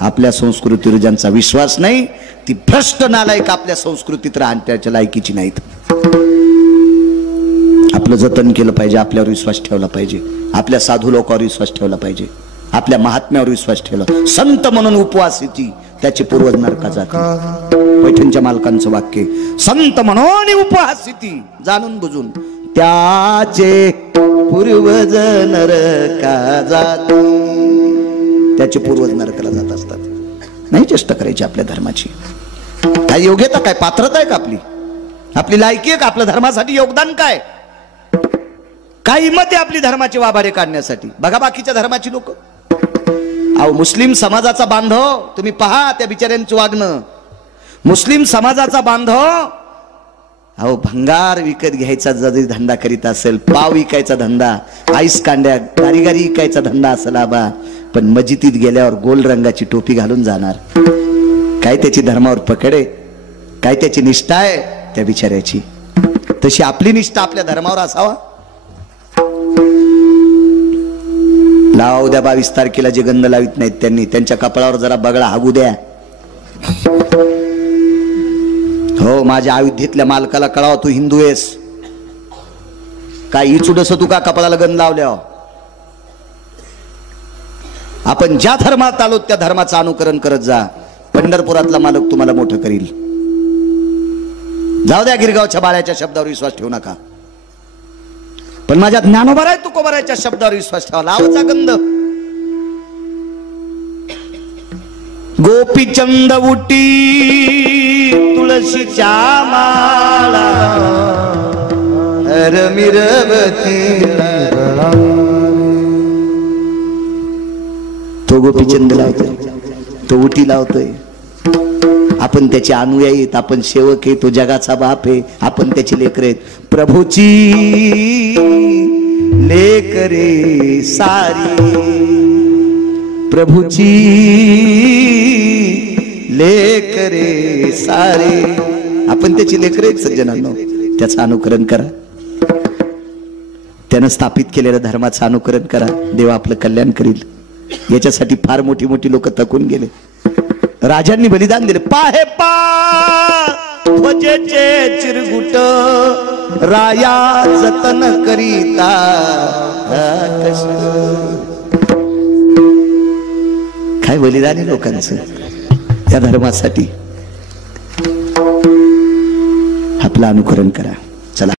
आपल्या संस्कृतीवर ज्यांचा विश्वास नाही, ती भ्रष्ट नालायक आपल्या संस्कृतीत राहण्याच्या लायकीची नाहीत. आपलं जतन केलं पाहिजे, आपल्यावर विश्वास ठेवला पाहिजे, आपल्या साधू लोकांवर विश्वास ठेवला पाहिजे, आपल्या महात्म्यावर विश्वास ठेवला. संत म्हणून उपवास येते, त्याचे पूर्वज नरकात जाते. पैठणच्या मालकांचं वाक्य, संत म्हणून उपवास येते, जाणून बुजून त्याचे पूर्वज नरका जाते. त्याचे पूर्वज नरकाला जात असतात. नाही चेष्टा करायची आपल्या धर्माची. काय योग्यता, काय पात्रता आहे का आपली? आपली लायकी आहे का? आपल्या धर्मासाठी योगदान काय? काय हिंमत आहे आपली धर्माची वाभाडे काढण्यासाठी? बघा बाकीच्या धर्माची लोक. अहो मुस्लिम समाजाचा बांधव तुम्ही पहा, त्या बिचाऱ्यांचं वागणं. मुस्लिम समाजाचा बांधव अहो भंगार विकत घ्यायचा जरी धंदा करीत असेल, पाव विकायचा धंदा, आईस कांड्या कारिगारी विकायचा धंदा असेल आबा, पण मस्जिदीत गेल्यावर गोल रंगाची टोपी घालून जाणार. काय त्याची धर्मावर पकड आहे? काय त्याची निष्ठा आहे त्या बिचाऱ्याची? तशी आपली निष्ठा आपल्या धर्मावर असावा. लावा उद्या 22 तारखेला जे गंध लावित नाहीत त्यांनी त्यांच्या कपाळावर जरा बगळा हागू द्या. हो, माझ्या अयोध्येतल्या मालकाला कळाव तू हिंदू आहेस काय इचुडस तू का कपाळाला गंध लावल्या. आपण ज्या धर्मात आलो त्या धर्माचं अनुकरण करत जा. पंढरपुरातला मालक तुम्हाला मोठं करील. जाऊ द्या गिरगावच्या बाळ्याच्या शब्दावर विश्वास ठेवू नका, पण माझ्या ज्ञानोबाराय तुकोबारायच्या शब्दावर विश्वास ठेवा. लावचा गंध. गोपीचंद उटी तुळशीच्या माळा रमिरवती. तो गोपीचंद लावतोय, तो उटी लावतोय. आपण त्याचे अनुयायी आहेत, आपण सेवक आहे. तो जगाचा बाप आहे, आपण त्याचे लेकर आहेत. प्रभूची लेकरे सारी, प्रभूची लेकरे सारे. आपण त्याची लेकर आहेत सज्जनांनो. त्याचं अनुकरण करा. त्यानं स्थापित केलेल्या धर्माचं अनुकरण करा. देव आपलं कल्याण करील. याच्यासाठी फार मोठी मोठी लोक थकून गेले. राजांनी बलिदान दिले. पाहे पा ध्वजेचे चिरगुट राया जतन करीता. काय बलिदान आहे लोकांचं या धर्मासाठी. आपलं अनुकरण करा.